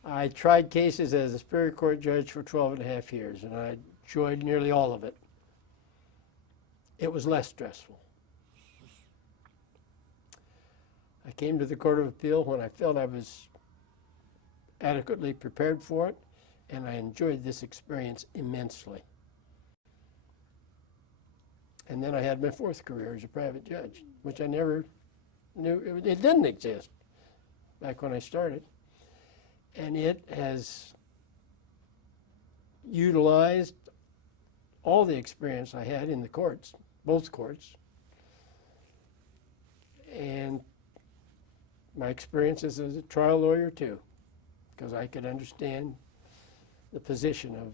I tried cases as a Superior Court judge for 12 and a half years, and I enjoyed nearly all of it. It was less stressful. I came to the Court of Appeal when I felt I was adequately prepared for it, and I enjoyed this experience immensely. And then I had my fourth career as a private judge, which I never knew, it didn't exist back when I started. And it has utilized all the experience I had in the courts, both courts, and my experiences as a trial lawyer too, because I could understand the position of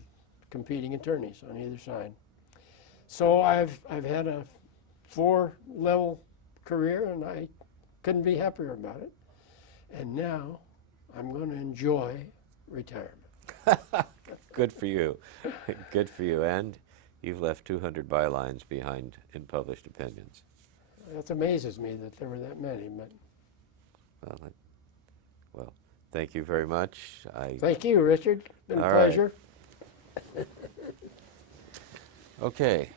competing attorneys on either side. So I've had a 4-level career, and I couldn't be happier about it. And now I'm going to enjoy retirement. Good for you. Good for you. And you've left 200 bylines behind in published opinions. That amazes me that there were that many, but Well, well, thank you very much. thank you, Richard. Been a All right. pleasure. Okay.